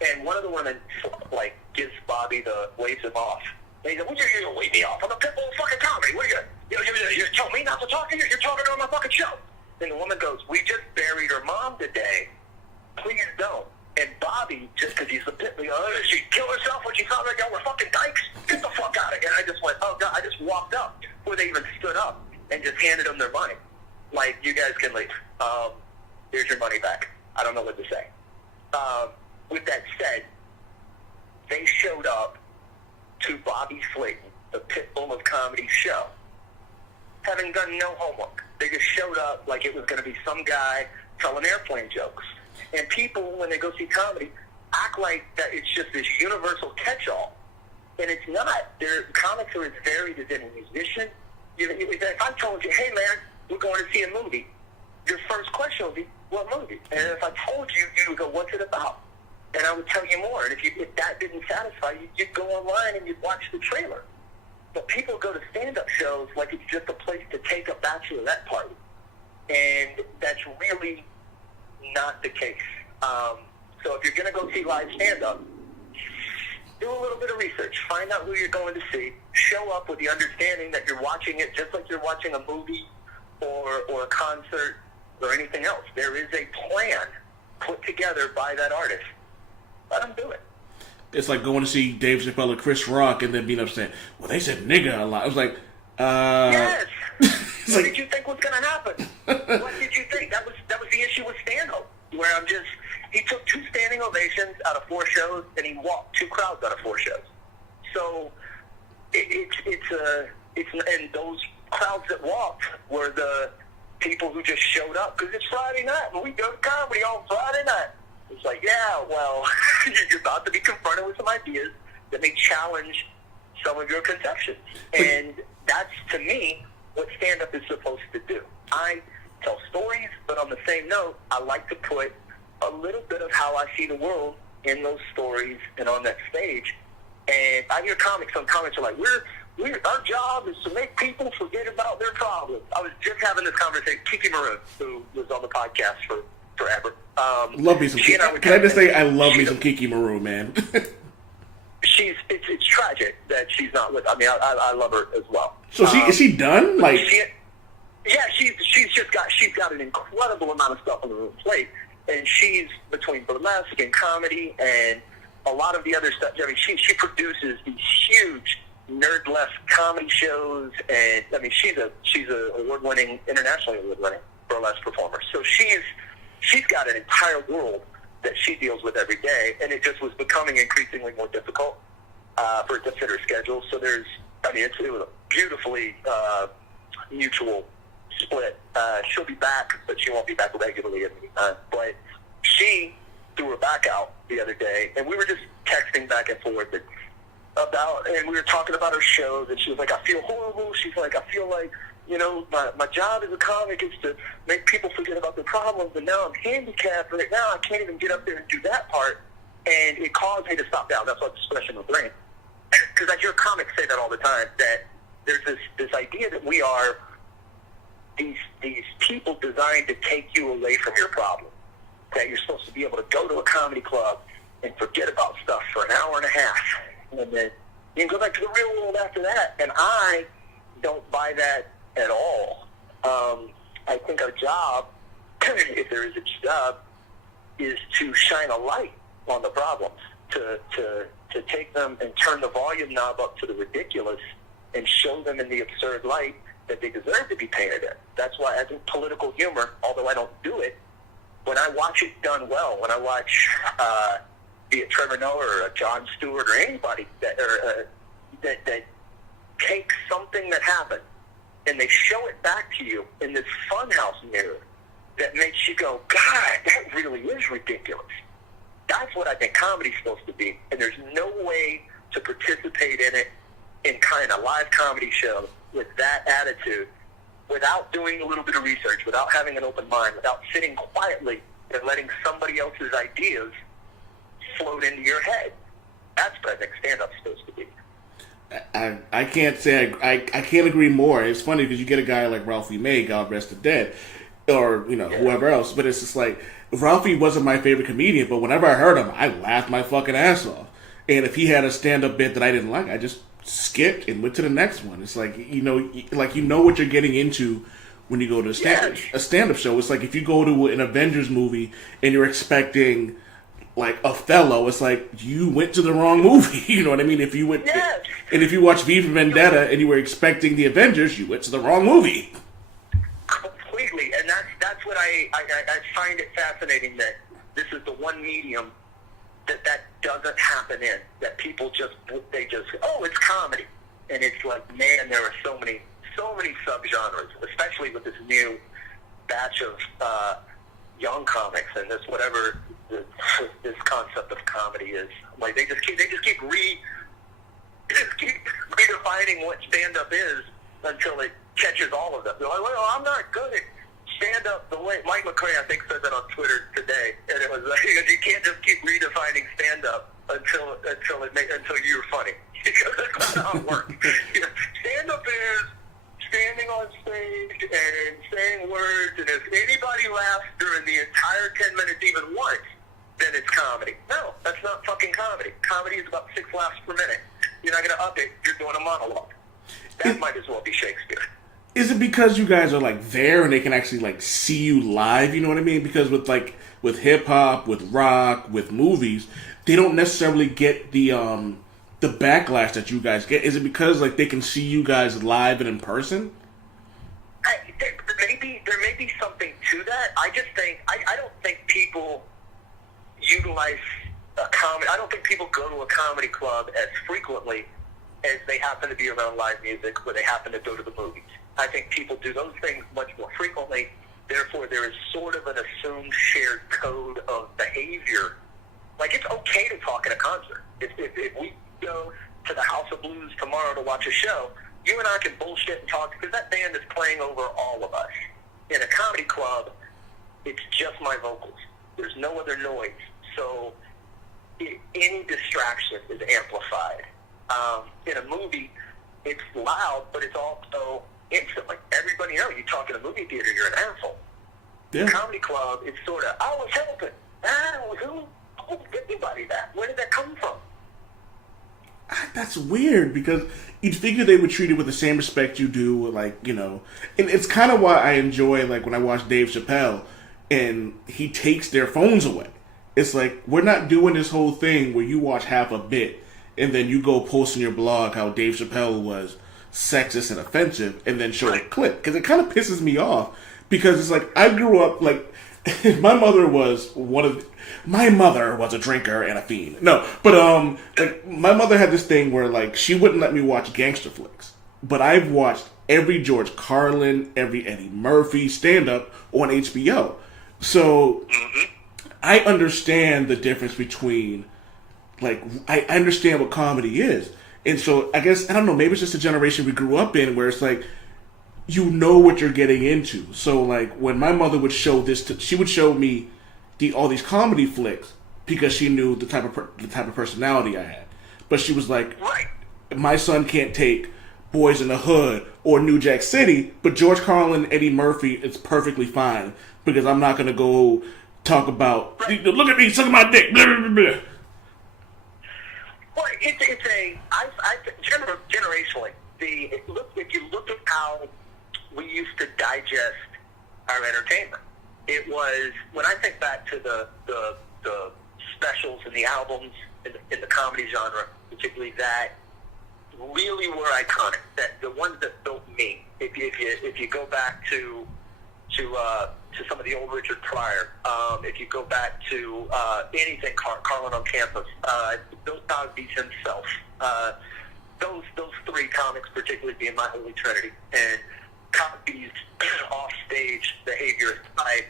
And one of the women, gives Bobby waves him off. And he said, well, you're way me off. I'm a pit bull of fucking comedy. What are you telling me not to talk to you? You're talking on my fucking show. And the woman goes, we just buried her mom today. Please don't. And Bobby, just because he's a pit bull, she killed herself when she found out y'all were fucking dykes? Get the fuck out of here. And I just went, oh, God. I just walked up before they even stood up and just handed them their money. Like, you guys can leave. Here's your money back. I don't know what to say. With that said, they showed up to Bobby Slayton, the Pitbull of Comedy show, having done no homework. They just showed up like it was going to be some guy telling airplane jokes. And people, when they go see comedy, act like that it's just this universal catch-all. And it's not. Their comics are as varied as any musician. If I told you, hey, man, we're going to see a movie, your first question would be, what movie? And if I told you, you would go, what's it about? And I would tell you more. And if that didn't satisfy you, you'd go online and you'd watch the trailer. But people go to stand-up shows like it's just a place to take a bachelorette party. And that's really not the case. So if you're going to go see live stand-up, do a little bit of research. Find out who you're going to see. Show up with the understanding that you're watching it just like you're watching a movie or a concert or anything else. There is a plan put together by that artist. Let them do it. It's like going to see Dave Chappelle or Chris Rock and then being upset. Well, they said nigga a lot. I was like, Yes. What like, did you think was going to happen? What did you think? That was the issue with stand-up, where he took 2 standing ovations out of 4 shows, and he walked 2 crowds out of 4 shows. So and those crowds that walked were the people who just showed up because it's Friday night and we go to comedy on Friday night. It's like, yeah, well, you're about to be confronted with some ideas that may challenge some of your conceptions. And that's, to me, what stand-up is supposed to do. I tell stories, but on the same note, I like to put a little bit of how I see the world in those stories and on that stage. And I hear some comics are like, our job is to make people forget about their problems. I was just having this conversation. Kiki Maroon, who was on the podcast for forever. Love me some Kiki. Can I just say I love me some Kiki Maroon, man. It's tragic that she's not with. I mean, I love her as well. So is she done? Like, she's got an incredible amount of stuff on the plate, and she's between burlesque and comedy and a lot of the other stuff. I mean, she produces these huge nerd-less comedy shows, and I mean, she's a award-winning, internationally award-winning burlesque performer. So she's got an entire world that she deals with every day, and it just was becoming increasingly more difficult for it to fit her schedule. So it was a beautifully mutual split. She'll be back, but she won't be back regularly at any time. But she threw her back out the other day, and we were just texting back and forth and we were talking about her shows, and she was like, I feel horrible. She's like, I feel like, my job as a comic is to make people forget about their problems, and now I'm handicapped right now. I can't even get up there and do that part, and it caused me to stop down. That's why it's fresh in my brain. Because I hear comics say that all the time, that there's this idea that we are these people designed to take you away from your problem, that you're supposed to be able to go to a comedy club and forget about stuff for an hour and a half, and then you can go back to the real world after that. And I don't buy that at all. I think our job, if there is a job, is to shine a light on the problems, to take them and turn the volume knob up to the ridiculous and show them in the absurd light that they deserve to be painted in. That's why I think political humor, although I don't do it, when I watch it done well, when I watch be it Trevor Noah or a Jon Stewart or anybody that takes something that happened and they show it back to you in this funhouse mirror that makes you go, God, that really is ridiculous. That's what I think comedy's supposed to be, and there's no way to participate in it in kind of live comedy show with that attitude without doing a little bit of research, without having an open mind, without sitting quietly and letting somebody else's ideas float into your head. That's what I think stand-up's supposed to be. I can't say I can't agree more. It's funny because you get a guy like Ralphie May, God rest the dead, or whoever else, but it's just like Ralphie wasn't my favorite comedian, but whenever I heard him, I laughed my fucking ass off. And if he had a stand-up bit that I didn't like, I just skipped and went to the next one. It's like you know what you're getting into when you go to a stand-up show. It's like if you go to an Avengers movie and you're expecting like Othello, it's like you went to the wrong movie. You know what I mean? If you went and if you watch V for Vendetta and you were expecting the Avengers, you went to the wrong movie. Completely, and that's what I find it fascinating that this is the one medium that doesn't happen in, that people just oh, it's comedy, and it's like, man, there are so many subgenres, especially with this new batch of young comics and this whatever this concept of comedy is. Like they just keep redefining what stand-up is until it catches all of them. They're like, well, I'm not good at stand-up the way Mike McCray, I think, said that on Twitter today, and it was like, you can't just keep redefining stand-up until you're funny. That's not how it works. You know, stand-up is standing on stage and saying words, and if anybody laughs during the entire 10 minutes even once, then it's comedy. No, that's not fucking comedy. Comedy is about 6 laughs per minute. You're not going to up it. You're doing a monologue. That might as well be Shakespeare. Is it because you guys are like there and they can actually like see you live? You know what I mean? Because with hip hop, with rock, with movies, they don't necessarily get the backlash that you guys get. Is it because like they can see you guys live and in person? There may be something to that. I just think I don't think people utilize a comedy. I don't think people go to a comedy club as frequently as they happen to be around live music or they happen to go to the movies. I think people do those things much more frequently. Therefore, there is sort of an assumed shared code of behavior. Like, it's okay to talk at a concert. If we go to the House of Blues tomorrow to watch a show, you and I can bullshit and talk because that band is playing over all of us. In a comedy club, it's just my vocals. There's no other noise. So any distraction is amplified. In a movie, it's loud, but it's also instantly. Everybody knows you talk in a movie theater, you're an asshole. Yeah. Comedy club, it's sort of, I was helping. Who did anybody that? Where did that come from? That's weird because you'd figure they would treat it with the same respect you do, like, you know. And it's kind of why I enjoy, like, when I watch Dave Chappelle and he takes their phones away. It's like, we're not doing this whole thing where you watch half a bit and then you go post in your blog how Dave Chappelle was sexist and offensive and then show a clip. Because it kind of pisses me off because it's like, I grew up, like, my mother was a drinker and a fiend. No, but like my mother had this thing where like she wouldn't let me watch gangster flicks. But I've watched every George Carlin, every Eddie Murphy stand up on HBO. So I understand the difference between like I understand what comedy is. And so I guess I don't know, maybe it's just a generation we grew up in where it's like you know what you're getting into. So, like, when my mother would show this, she would show me all these comedy flicks because she knew the type of personality I had. But she was like, my son can't take Boys in the Hood or New Jack City, but George Carlin, Eddie Murphy, it's perfectly fine because I'm not going to go talk about, look at me, suck my dick, blah, blah, blah, blah. Well, generationally, if you look at how we used to digest our entertainment. It was, when I think back to the specials and the albums in the comedy genre, particularly that really were iconic. That the ones that built me. If you go back to some of the old Richard Pryor, if you go back to anything Carlin on Campus, Bill Cosby's himself, those three comics particularly being my holy trinity, and Cosby's off-stage behavior aside,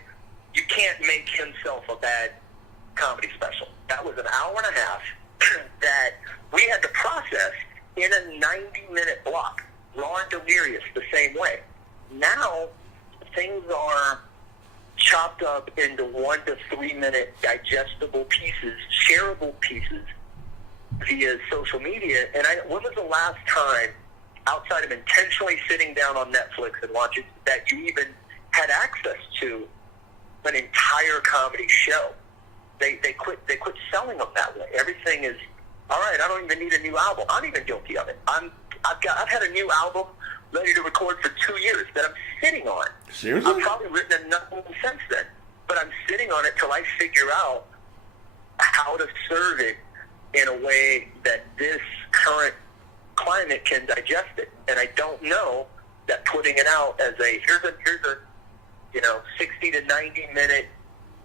you can't make himself a bad comedy special. That was an hour and a half that we had to process in a 90-minute block. Raw and delirious the same way. Now, things are chopped up into 1 to 3 minute digestible pieces, shareable pieces via social media. And when was the last time, outside of intentionally sitting down on Netflix and watching, that you even had access to an entire comedy show? They quit selling them that way. Everything is all right, I don't even need a new album. I'm even guilty of it. I've had a new album ready to record for 2 years that I'm sitting on. Seriously? I've probably written enough since then, but I'm sitting on it till I figure out how to serve it in a way that this current climate can digest it. And I don't know that putting it out as here's a 60 to 90 minute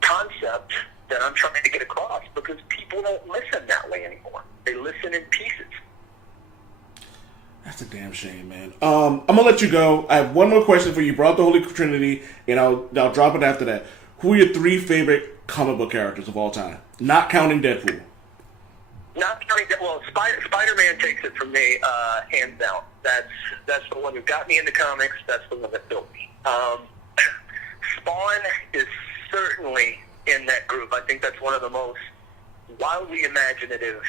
concept that I'm trying to get across, because people don't listen that way anymore. They listen in pieces. That's a damn shame, man. I'm gonna let you go. I have one more question for you. You brought the Holy Trinity, and I'll drop it after that. Who are your 3 favorite comic book characters of all time? Not counting Deadpool. Not counting Deadpool. Well, Spider-Man takes it from me, hands down. That's the one who got me into comics. That's the one that built me. Spawn is certainly in that group. I think that's one of the most wildly imaginative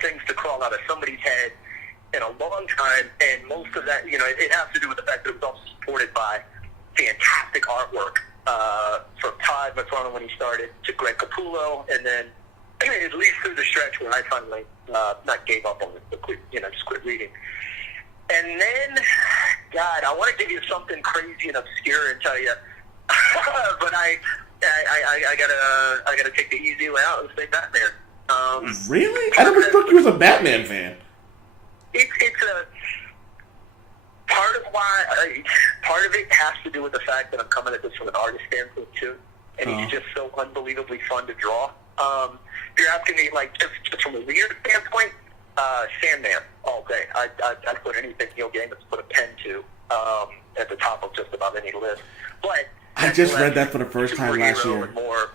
things to crawl out of somebody's head in a long time, and most of that, it has to do with the fact that it was also supported by fantastic artwork from Todd McFarlane when he started, to Greg Capullo, and then at least through the stretch when I finally not gave up on it, but just quit reading. And then, God, I want to give you something crazy and obscure and tell you, but I gotta take the easy way out and say Batman. Really? I never thought you was a Batman fan. It's a part of it has to do with the fact that I'm coming at this from an artist standpoint too, and he's just so unbelievably fun to draw. If you're asking me, like, just from a reader standpoint, Sandman all day. I'd put anything Neil Gaiman's put a pen to at the top of just about any list. But I just read that for the first time last year. And more,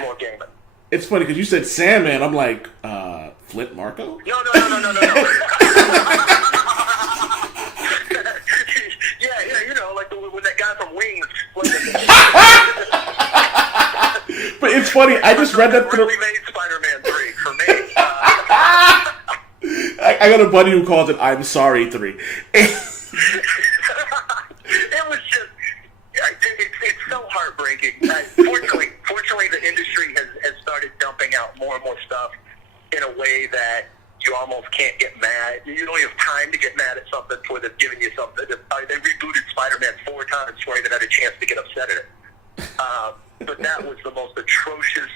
more Gaiman. It's funny because you said Sandman. I'm like, Flint Marko? No. Yeah, like when that guy from Wings. But it's funny. I just read that. Really made Spider-Man 3 for me. I got a buddy who calls it "I'm Sorry 3." It was just. It's so heartbreaking. Fortunately, the industry has started dumping out more and more stuff in a way that you almost can't get mad. You don't have time to get mad at something before they've given you something. They rebooted Spider-Man 4 times before I even had a chance to get upset at it. But that was the most atrocious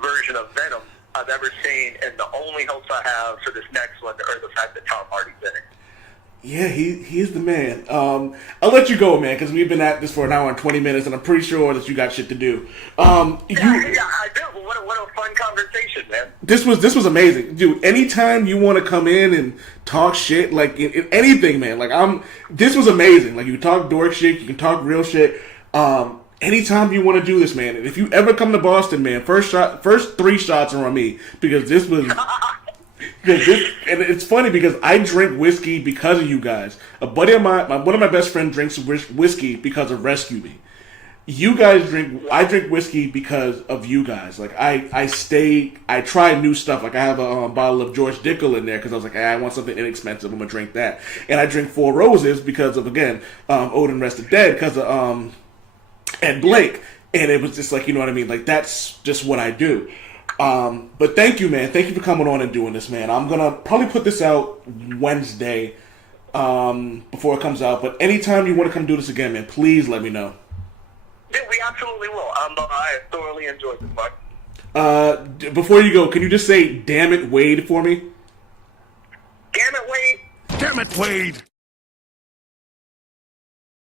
version of Venom I've ever seen, and the only hopes I have for this next one are the fact that Tom Hardy's in it. Yeah, he is the man. I'll let you go, man, because we've been at this for an hour and 20 minutes, and I'm pretty sure that you got shit to do. Yeah, I do. What a fun conversation, man. This was amazing, dude. Anytime you want to come in and talk shit, like in anything, man. Like this was amazing. Like you can talk dork shit, you can talk real shit. Anytime you want to do this, man. And if you ever come to Boston, man, first 3 shots are on me, because this was. And it's funny because I drink whiskey because of you guys. A buddy of mine, one of my best friends, drinks whiskey because of Rescue Me. You guys I drink whiskey because of you guys. Like I try new stuff. Like I have a bottle of George Dickel in there because I was like, hey, I want something inexpensive. I'm gonna drink that. And I drink 4 Roses because of, again, Odin Rested Dead, because of Ed Blake. And it was just like, you know what I mean? Like that's just what I do. But thank you, man. Thank you for coming on and doing this, man. I'm gonna probably put this out Wednesday before it comes out. But anytime you want to come do this again, man, please let me know. Yeah, we absolutely will. I thoroughly enjoyed this, Mike. Before you go, can you just say "Damn it, Wade" for me? Damn it, Wade. Damn it, Wade.